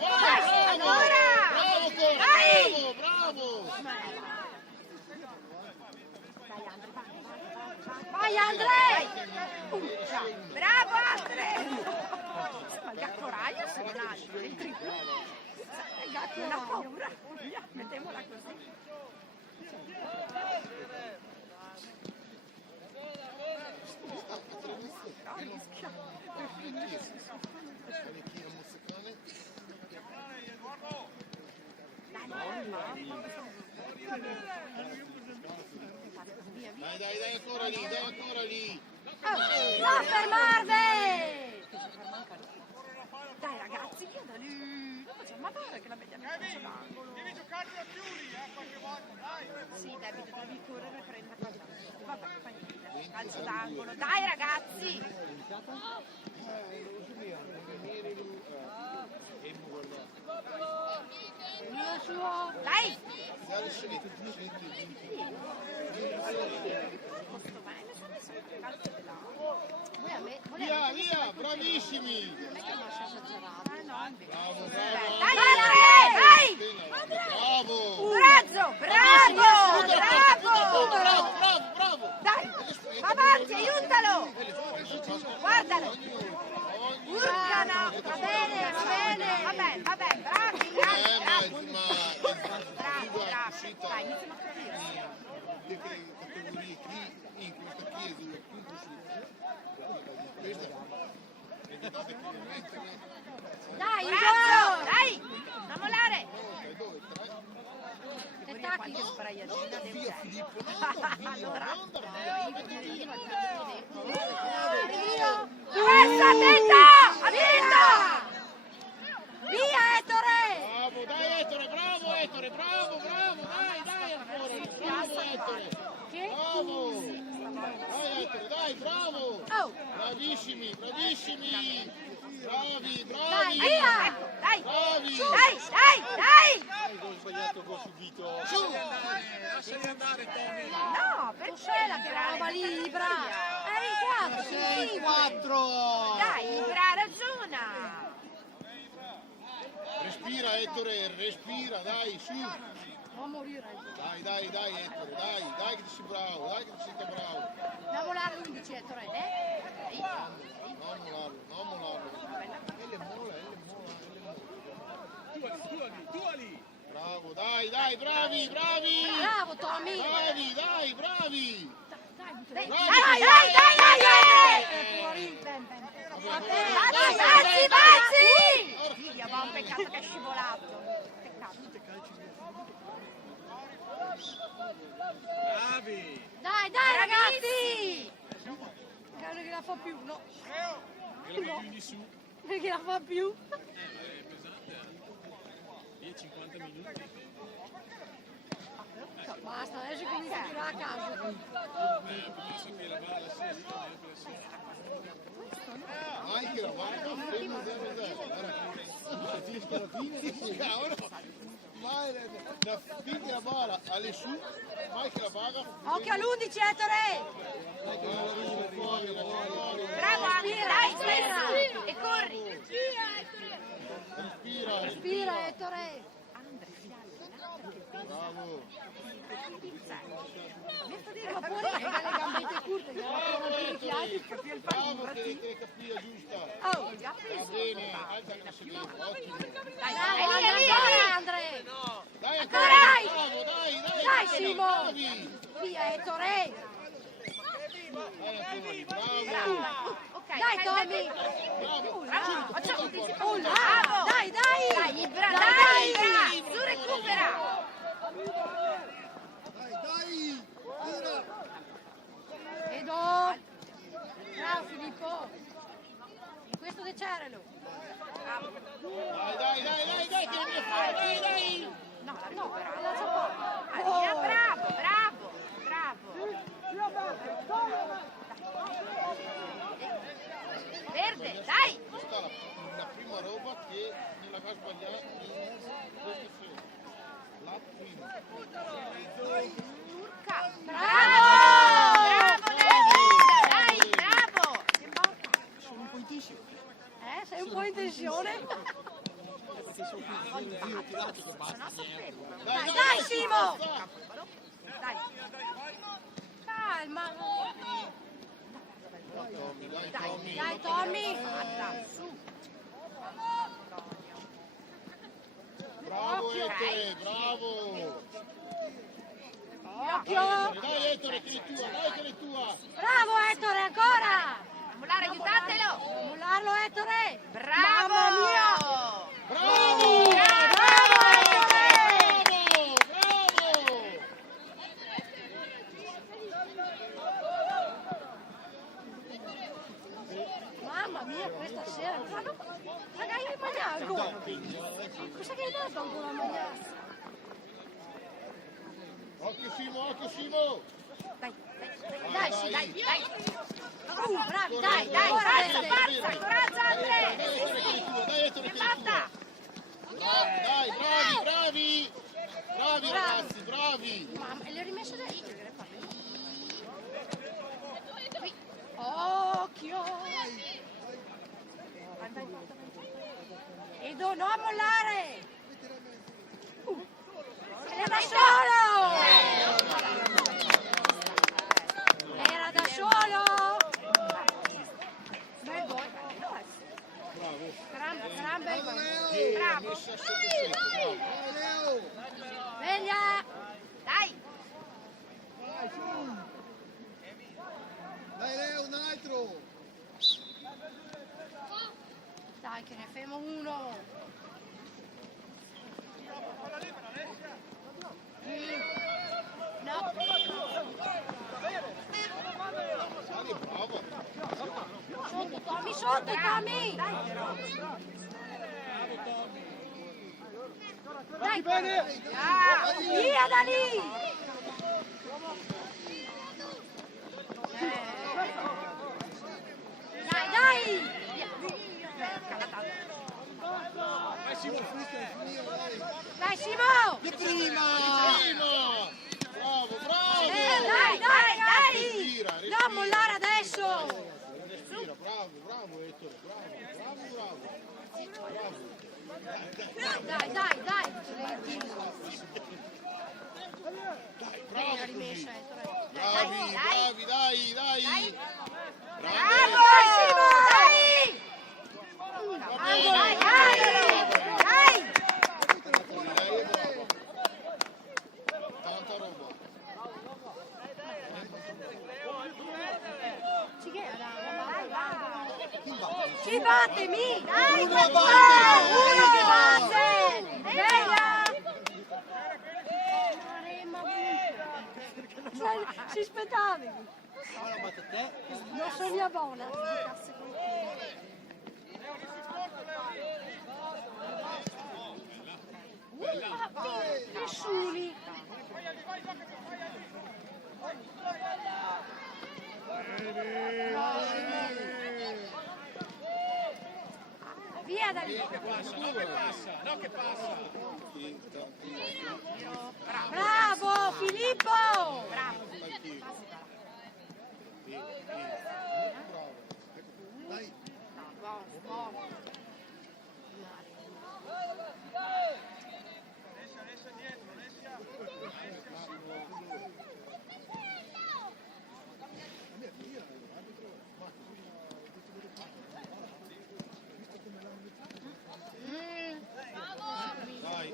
bravo! Vai Andre! Bravo Andre! Ma il gatto Raya se non altro, il triplo. Il gatto non ha paura. Mettiamola così. Dai, ancora lì! Non fermarvi! Dai ragazzi, via da lì. Non facciamo amare che la vediamo in calcio d'angolo. Devi giocare da Chiuli, qualche volta, dai. Sì, Davide, devi correre e prenderla. Vabbè, fa niente. Calcio d'angolo. Dai ragazzi! Dai! Via, bravissimi! Bravo! Dai Andre! Dai! Bravo! Bravo! Dai! Va avanti, aiutalo! Guardalo! Urcano! Va bene! Bravi! Bravo! Dai, iniziamo a capire. Le categorie qui in questa chiesa è più possibile. via Filippo, non andar via, non andar via. Mettiti lì. Questa, attenta! Attenta! Via, Ettore! Bravo, dai Ettore, bravo Ettore, bravo, dai ancora, bravo Ettore. Bravo. Dai Ettore, dai, bravo. Oh! Bravissimi. Bravi. Dai, via! Dai! Bravi. Dai! Ho sbagliato qua subito. Lasciali andare, Tommy. No, perché la roba libera? Eri in 4! 4. Dai, Ibra, ragiona! Respira Ettore, respira, dai, su. Va a morire. Dai Ettore, dai che ti sei bravo, dai che ti sei bravo. Da volare l'11 Ettore, Non mollarlo. E le mola. Tuali. Bravo, dai, bravi. Bravo Tommy! Bravi. Dai! Fuori, ben. Balzi! Dio, ma un peccato che è scivolato. Peccato. Bravi. Dai ragazzi! Credo che la fa più, no? Che lo più di su. Perché la fa più? È pesante, 50 minuti. Basta, adesso comincio a tirare a caso. Penso che la balla sia lì con pressione. Anche la barca ferma 0-0. Ora vai finché la balla alle su, mai che la barca. Occhio all'11, Ettore! Bravo, Amir, dai, spera! E corri! Respira Ettore! Bravo. Ma poi le gambette corte, che non ti richiami. Bravo che le capire giusta. Oh, già Va preso! bene, alza che si vede, ottimo. Dai, Ancora Andre! Dai Ancora, dai! bravo, dai, Dai Simo! bravi. Via Ettore! Dai Antonio, bravo. Ok, Dai Tommy! Bravo. Oh là! Dai! Dai, Ibra, dai! Su, recupera! Dai. Tira. Edo! Bravo Filippo! In questo decerelo! Dai, che viene fuori, dai. No, la No, recupera! la so poco! Allora, bravo! Verde, dai! Questa è la prima roba che non la fa sbagliare in queste sere. La prima. Urca! Bravo! Dai, bravo! Sono un po' in tensione. Sei un po' in tensione? Perché sono qui zio tirato che basta. Dai Simo! Dai, Calma! Tommy. Dai Tommy! su! Bravo Ettore, bravo. Occhio! Dai Ettore che è tua, Bravo Ettore, ancora! Mollare, aiutatelo! Mollarlo Ettore! Bravo! Mamma mia! Bravo! Bravo Ettore! Bravo! Mamma mia, questa sera! Ma che hai mangiato? Cosa che hai dato ancora a mangiare? Occhio Simo! Dai, Dai, sì, dai! bravi, Dai, forza! coraggio, Andre! Dai Ettore che è Fatta! tua. Bravi ragazzi, bravi. Mamma, e le ho rimesse da lì. Occhio! Edo, non mollare! Era da solo! Era da solo! Bel gol! Gran bel gol! Bravo! Messa sotto bravo. Leo. Sveglia! Dai! Dai Leo, un altro. Dai che ne femo uno! No! Forte, Tommy! Dai! Via da lì! Dai, dai! Dai, Simo! Di prima! Bravo, bravo! Dai, dai, dai! Respira, respira. Non mollare adesso! Respira, bravo, bravo Ettore, bravo. Dai, dai, dai! Dai, bravo La così. rimessa, Ettore. Bravi, dai. Bravo, Simo! Dai! Va Dai, bene, dai! Dai! Lei è brava. Tanta roba. Ci battemi! Dai! Uno Uno batte! che batte! Bella! Si spettavi! Ora batte te. Non sono io buona! Nessuni! Via da lì! No che passa! Bravo Filippo! Dai. Dai.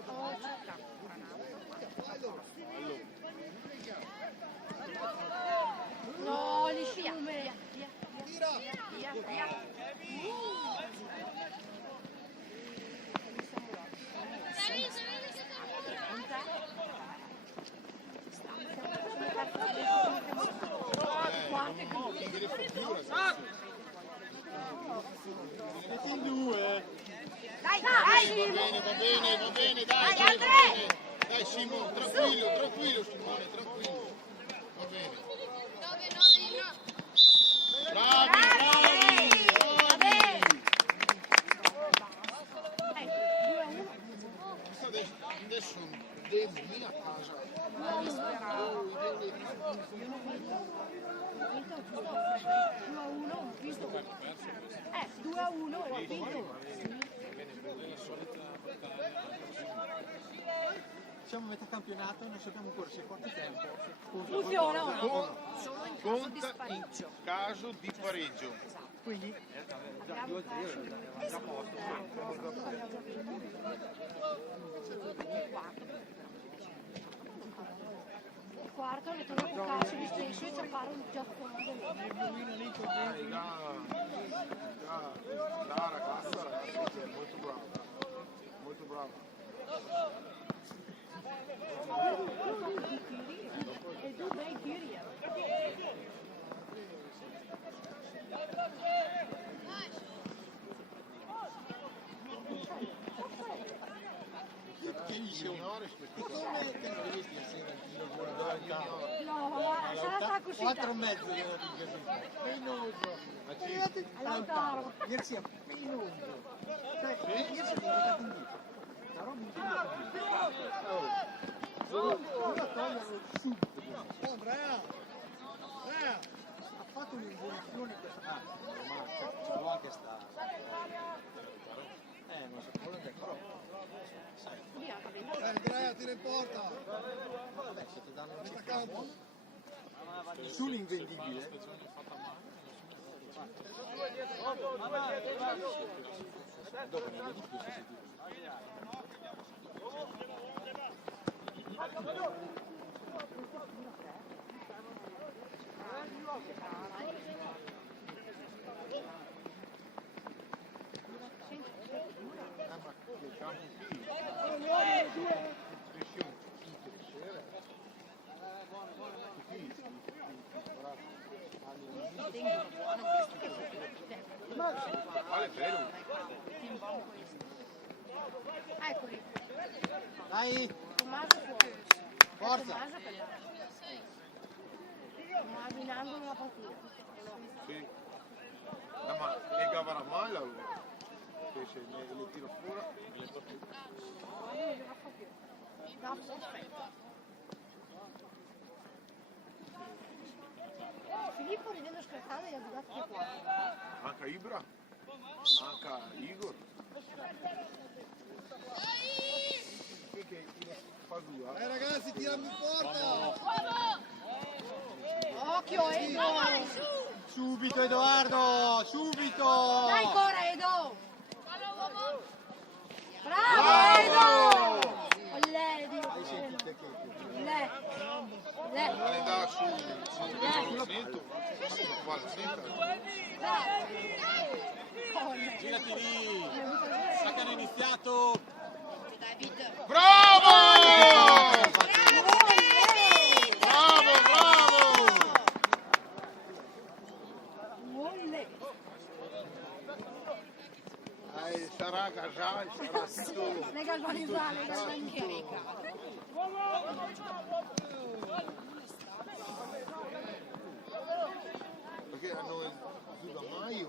No, li sciume! Tira. Via! Siete in due. Dai, Va Simo! bene, dai. Dai, va Andre! bene. Dai Simone, tranquillo Simone, tranquillo. Va bene. Bravi. Adesso devo venire a casa. Visto 2-1 e l'ho vinto. Siamo a metà campionato e non sappiamo ancora se quanto tempo Funziona o no? Conta in caso di pareggio. Quindi già 2-0 già a posto. Il quarto le torno con calcio di stesso e ci appare un gioco La ragazza è molto brava. e due bei tiri. Signore, E come che non riesci a sera il tiro No, ma sarà così. 4 e mezzo è andato in casino. Penoso. Lautaro. Ieri sera penoso. Cioè, ieri sera sono andato indietro. La roba indietro. Ora toglierlo subito. Andrea! Ha fatto un'involuzione questa ma c'è anche sta. Non so quello che però. Andrea, tira in porta! Vabbè, se ti danno un campo. Nessuno invendibile. Dopo ne vedi più se si Vale, bello. Eccoli. Dai, Tommaso fuori. forza. Tommaso per là. Tommaso in angolo la partita. Sì. No, ma è Gavara male allora. Invece le tiro fuori e le porto. Guarda, non gliela fa più. No, aspetta. Filippo ridendo scherzando gli ha giocato anche qua. Anche Ibra? Anche Igor? Perché fa due? Ragazzi, tiriamo in porta. Occhio, Edo! Subito Edoardo, subito. Dai ancora, Edo! Bravo, Edo! Olè, Dio! Olè! Olè! Vuole andare sul netto? Guarda, senta. Girati lì! Sa che hanno iniziato! Bravo! Bravo, bravo! Olè! Sarà Gajal, sarà tutto. Le galvanizzare, le galvanizzare. Perché hanno il mai o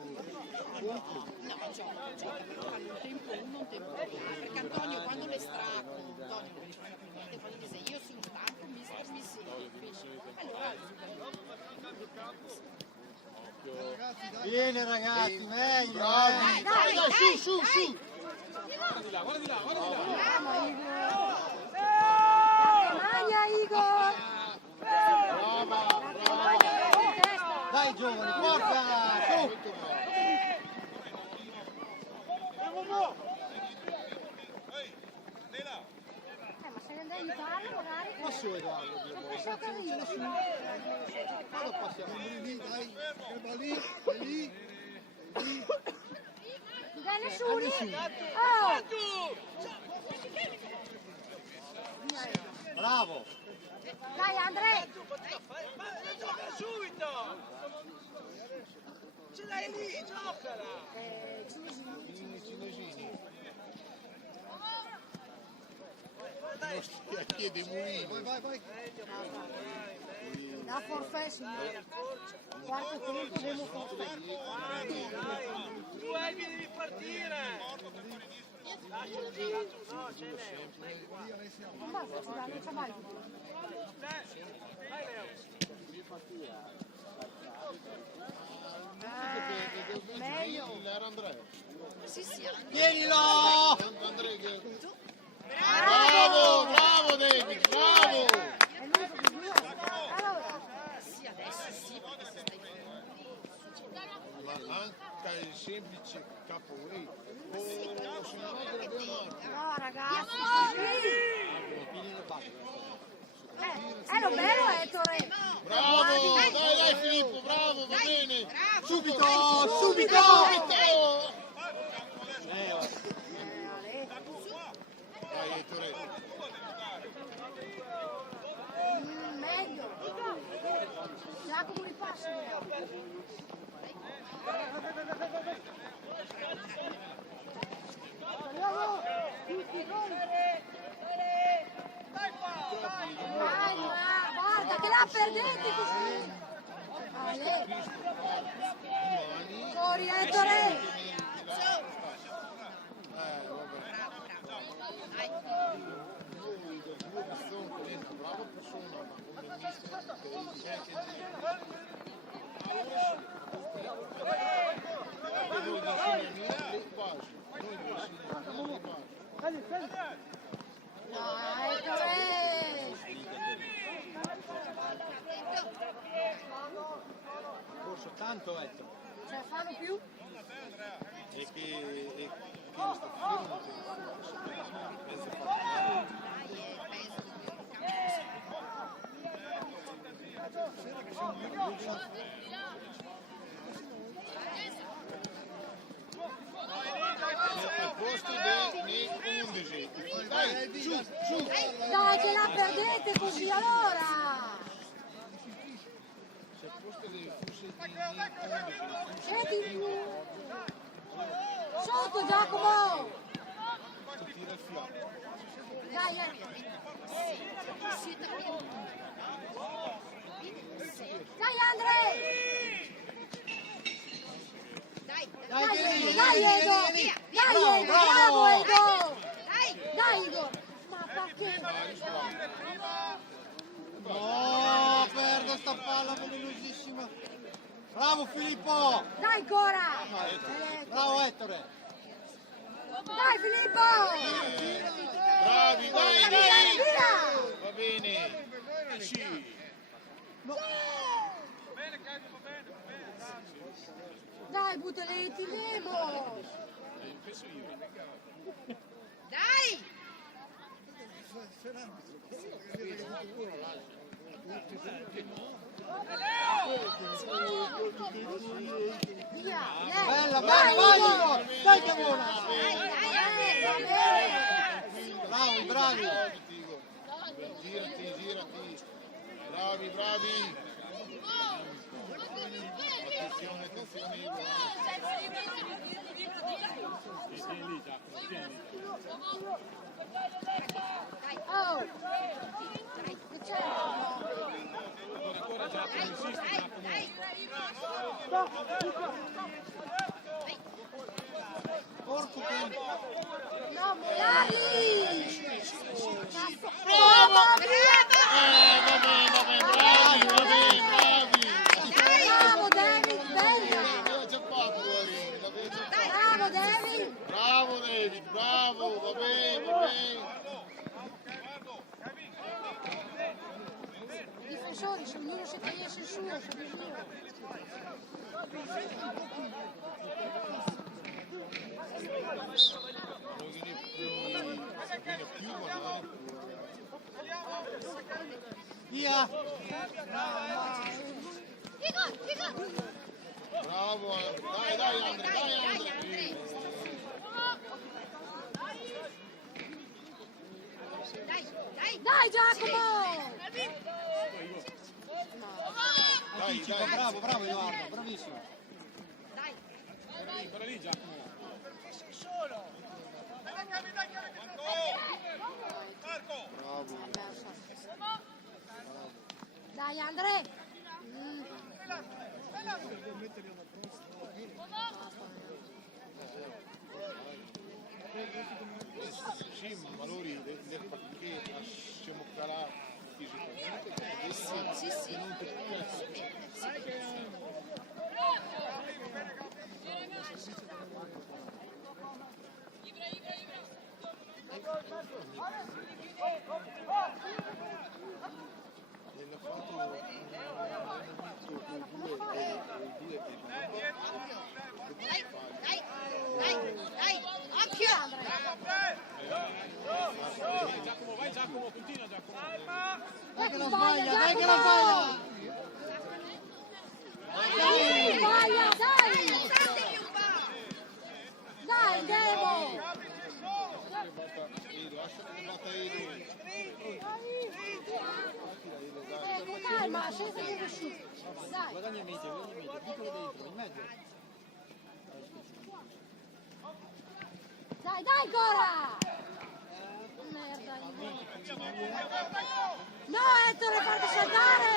poco? No, giocano un tempo uno, un tempo l'altro, perché Antonio quando le stracco, Antonio non ci frega più niente, quando dice io sono stanco, mister mi segui, allora Bene ragazzi, meglio. Bravi! Dai, su! Guarda di là, guarda di là, guarda di là! Bravo, Igor! Maglia, Igor! Dai giovani, forza, su. Ma se ne andai a aiutarlo magari... Ma su Edoardo, Non posso carino, su. quando passiamo lì, dai, è lì. Dai, nessuno! Oh! Bravo. Dai, Andrea! Gioca subito! Ce l'hai lì, giocala! A piede mulino. Vai. Da forfè, signore. Quarto tempo, devo forfè. Tu Elvi devi partire! Lascialo lì! No, c'è Leo! Stai qua! Non basta, scusa, non c'è mai. Vai Leo! Meglio. Era Andrea. sì, Tienilo. Andrea che... Bravo David, bravo! È l'unico che due. Allora, sì, adesso sì, perché se stai Ma anche il semplice capoeira. Oh, se no dovrebbe morto. no, ragazzi, lo bello è Torre. Bravo! Dai Filippo, bravo, va bene! Subito. Dai Ettore. Meglio. Giacomo ripassi. Andiamo. Tutti noi. Dai, guarda che la perdete così. Ale. Fuori, Ettore. Brava persona, ma come mister Dai, Ettore. Corso tanto Ettore. Ce la fanno più? e che sta fermo mezzo fatto. Al posto dei 11. Dai, su. Dai, che la perdete così allora! Se al posto dei Scendi! Sotto Giacomo! Tira il fiocco. Dai, dai Andre! Dai Edo! Dai Edo! Bravo Edo! Dai Igor! Ma perché? No, perde sta palla venenosissima. Bravo Filippo! Dai ancora! Bravo Ettore! Dai Filippo! Bravi, dai, Via, dai! via! Va bene! Sì. Dai Butelletti, Nemo! Dai! Via! Bella, bella, vai Igor! Dai che buona! Bravi, bravi! Girati, girati. Bravi, bravi. Attenzione, attenzione. Tieni lì, Giacomo, tieni. Oh! Che c'è? Ancora Giacomo, insisti Giacomo. Porco che... No, Molari! Bravo! Bravo! Va bene, bravi, bravi. Bravo David, bella! L'aveva già fatto, l'aveva già fatto. Bravo David! Bravo David, bravo, va bene, va bene. I difensori, se ognuno si togliesse il suo, se il mio. Viene più, ma non Via! bravo, dai Andre, dai Andre. Dai Giacomo! Dai, dai. Bravo, bravo Edoardo, bravissimo! Ancora lì Giacomo. Dai Andre! Sì, ma loro perché siamo calati fisicamente, perché non ti Giacomo, vai Giacomo, continua Giacomo. Dai che la sbaglia, dai che la sbaglia! Sbaglia, dai! Dai Demo! Con calma, senza che uscire. Dai! Guadagna medio, piccolo dentro, in mezzo. Dai, dai ancora! Merda, no, Ettore, fate saltare!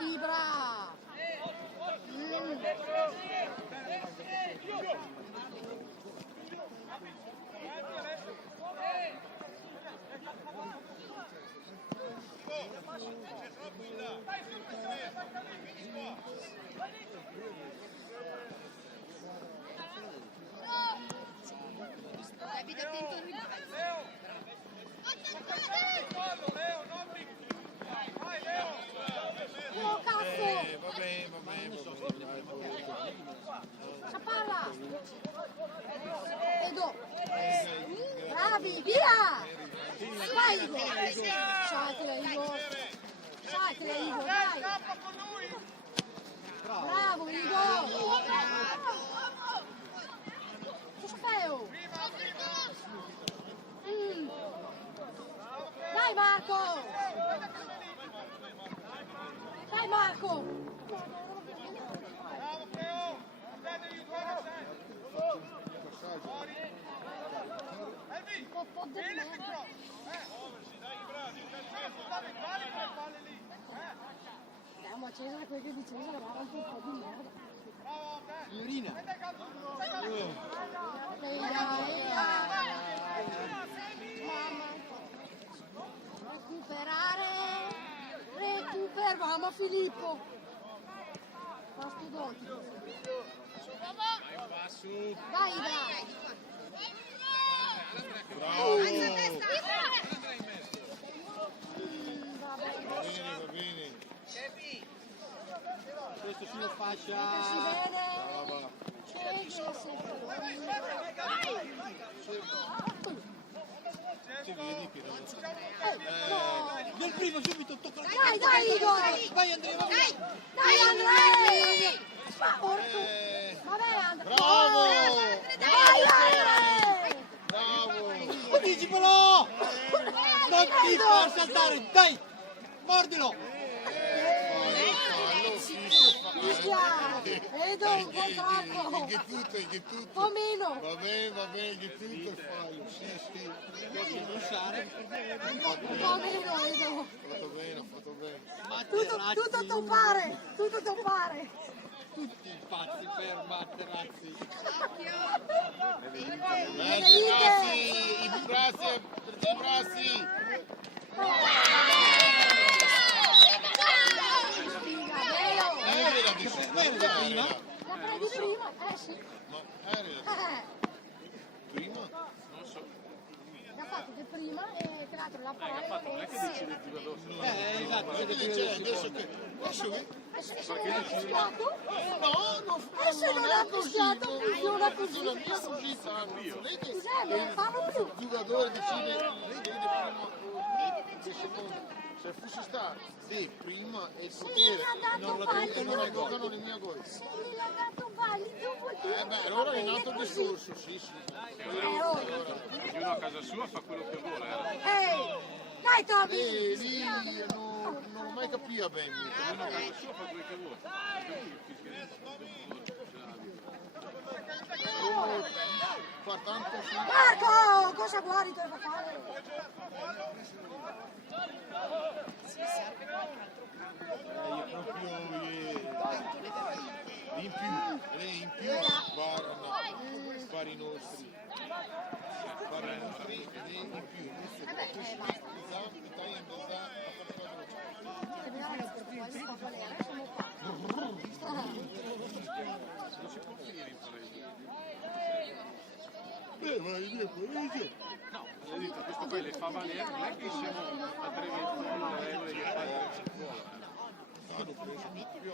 Ibra! David, attento al ribalzo. Oh, cazzo! Va bene, va bene. Ciapalla! Edo! Bravi, via! Vai Igor! Satela Igor! Satela Igor, dai! Bravo Igor! Cosa fai? Marco! Dai Marco! Un po' di merda. Ma Cesare, quel che di Cesare va anche un po' di merda. Signorina. Mamma. Recuperare. Mamma Filippo. Mastodontico. Dai, dai. Bravo! Va bene. Va bene. Questo sulla fascia. Si vede. Brava. Ti vedi che Del primo subito tocca la Dai Igor! Vai Andrea, vai! Dai Andrea! Ma porco! Vabbè Andrea! Bravo! Dai Andrea! Bravo! Anticipalo! Non ti far saltare, dai! Mordilo! Mischia! Vedo un contratto! Che tutto! O meno! Va bene, che tutto è fallo. Sì. Devi lasciare. Un po' meno vedo! Ha fatto bene. Tutto toppare! Tutto toppare! Tutti pazzi per Materazzi. I bracci! Prima? La prendi prima? Sì! No, prima? Non so. L'ha fatto che prima e tra l'altro la Ha parola fatto, non è che decide il giocatore. Esatto, Adesso che fischiato? no, Adesso non ha fischiato, funziona così. sulla mia cosita, lei che Cos'è? Non fanno più. il giocatore decide prima o secondo. Se fosse stato sì, prima e il potere non la giocano le mie gol. Sì, l'ha dato valido vuol dire Beh, allora è nato il discorso, sì. Ognuno a casa sua fa quello che vuole. Dai Toby! Lì non ho mai capito bene. Ognuno a casa sua fa quello che vuole. Fa tanto Marco! Cosa guardi tu da fare? proprio in più spari nostri ed in più Non si può finire in pareggio. vai via pareggio. No, hai detto, questo poi le fa valere, non è che siamo a 3-21 le regole che fa il scuola. Hanno preso più.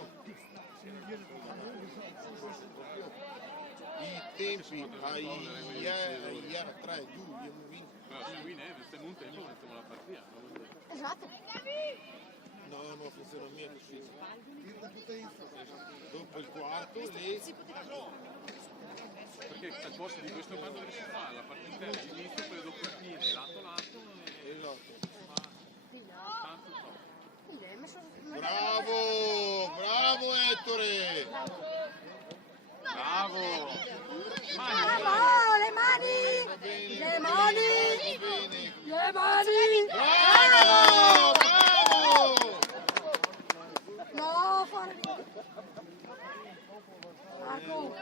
I tempi ieri 3 giù abbiamo vinto. Però se qui ne è un tempo mettiamo la partita. Esatto. No, funziona mia così. Dopo il quarto lì. Perché al posto di questo qua dovresti fare la partita all'inizio, poi dopo il fine, lato lato e Esatto. tanto top. Bravo Ettore! Bravo! Bravo, le mani! Le mani! Le mani! Bravo! No, fare Marco!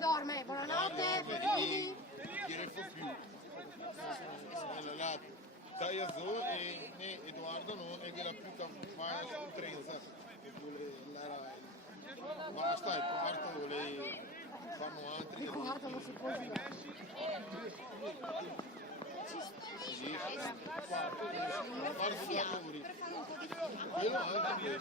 Dorme, buonanotte, Fellini. Direi più. Dai Azul e Edoardo no, e la puta vai su Trenza. Basta, il quarto vuole fanno altri. Il quarto non si può dire. Sì, quarto due lavori. Quello anche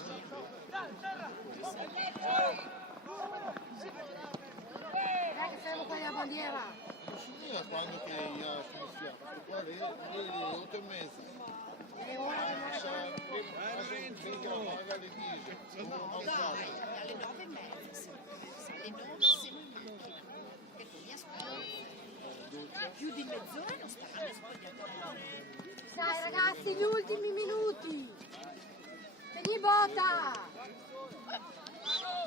Dai che siamo quelli a bandiera. Non si mira quando che io sono sfiato. Qua vedi, 8:30. È ora che non è Paga le 10. Dai, alle 9:30, se alle 9 siamo in macchina, che tu mi aspetti. Più di mezz'ora non stanno in spogliatoio. Dai ragazzi, gli ultimi minuti. Che gli botta.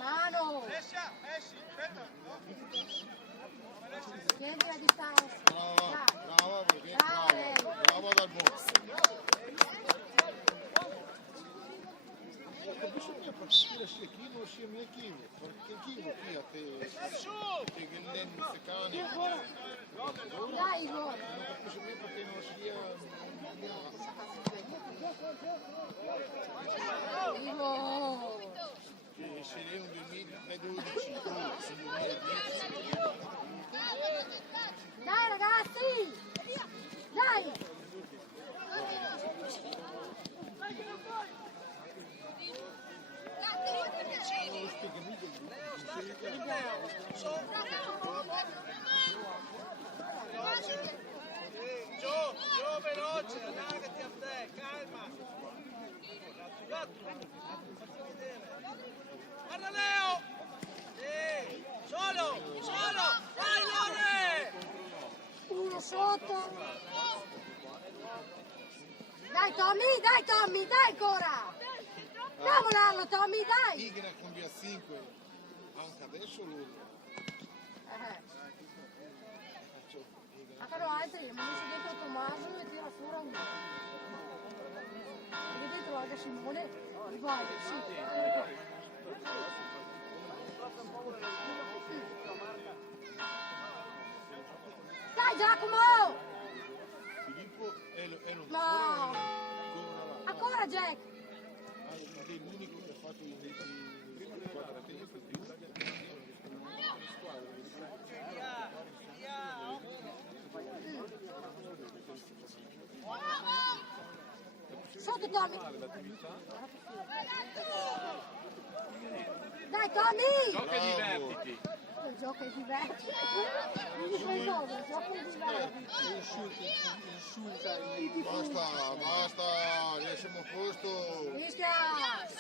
Mano. Tieni la distanza. Brava, perché brava dal boss. Bisogna partire a Chino, sia mia Chino, perché Chino qui a te che glen se cane. Dai Igor. Perché non sia Igor. se è un 2012, Dai ragazzi. Dai. Giù, veloce, allargati a te, calma. Guarda Leo! Sì, solo, vai Lore! Uno sotto. Dai Tommy, dai ancora. Andiamo Tommy, dai. Tigre con via 5, anche adesso lui. Mancano altri, mi messo dentro Tommaso e tira fuori un gol. Vedi dentro anche Simone, e vai, sì. Dai Giacomo! Filippo è non No! Ancora Jack! è l'unico che ha fatto i Sotto Tommy! Dai Tommy! Gioca e divertiti. Gioca e divertiti! Non mi fai cosa, gioca e divertiti! Basta, siamo a posto.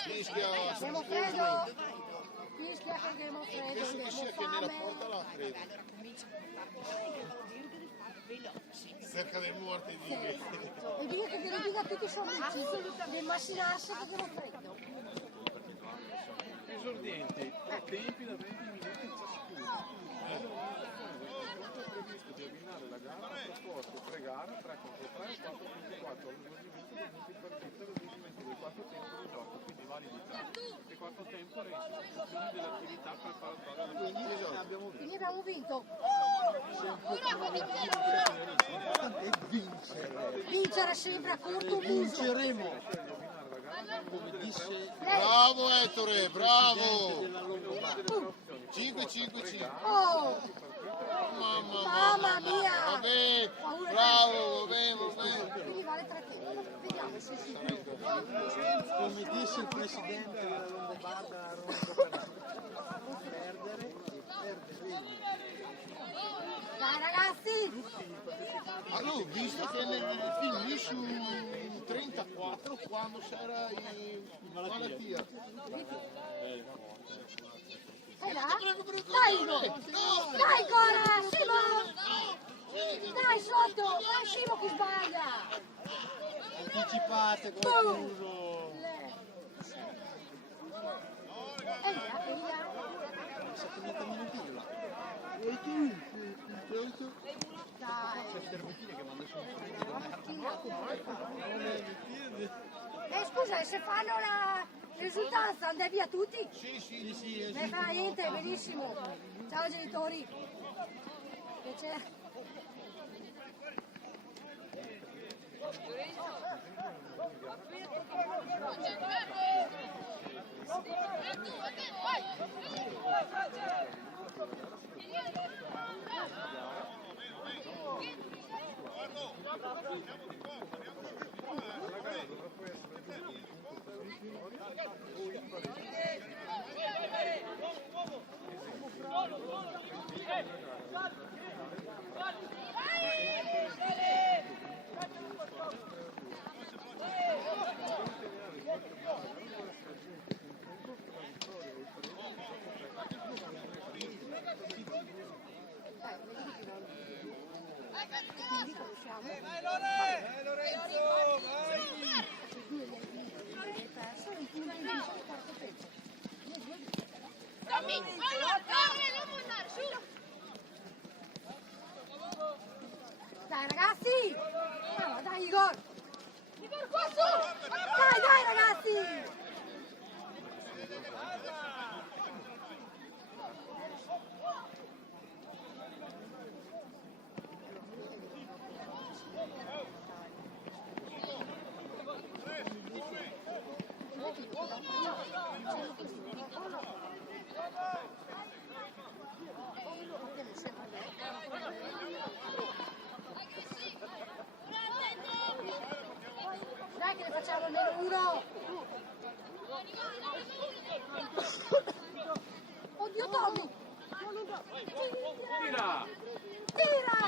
Fischia! Siamo freddo! Fischia che abbiamo freddo, Penso che abbiamo sia che nella fame! porta là, credo. Allora comincia a parlare veloci. Cerca delle morte di E dico che devo dire a tutti i suoi amici di immaginarsi che abbiamo freddo. Esordienti, tempi da 20 minuti ciascuno. È previsto di ordinare la gara a trasporto, 3 gare, 3 contro 3, 4 contro 4, all'esaurimento dei punti partita, all'esaurimento del quarto tempo di gioco, quindi validità. E quarto tempo le istituzioni dell'attività preparatoria alla partita. Quindi abbiamo vinto. Vincere sempre a corto muso. Vinceremo. Come disse Bravo Ettore, bravo! della Longobardia. 5-5-5. Oh, Mamma mia! Va bene, bravo, va bene. quindi vale 3 tempi. Vediamo se si Come disse il presidente della Longobardia, perdere e perderemo. Dai ragazzi! Allora, ho visto che nel film su 34 quando c'era in malattia. Sei là? Dai Igor! Dai ancora! Simo! Dai sotto! Dai Simo che sbaglia! Anticipate qualcuno. E via. 70 minuti là. E tu? Pronto? Dai! Termitine che mi hanno messo Scusa, se fanno la risultanza andai via tutti? Sì, Non fa niente, benissimo. Ciao genitori. Piacere. lì dove siamo. Vai Lorenzo, vai! I due li perso, il primo in viso al quarto tempo. Io due li Dai ragazzi! Brava, dai Igor! Igor qua su! Dai ragazzi! Dai che ne facciamo almeno uno! Oddio Tommy! Tira! Tira!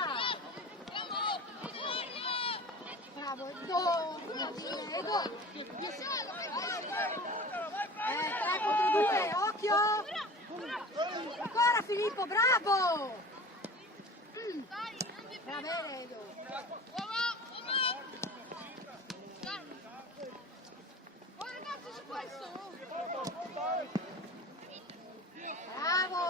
Bravo, Edo! 3 contro 2, occhio! Ancora Filippo, bravo! Va bene Edo! Bravo!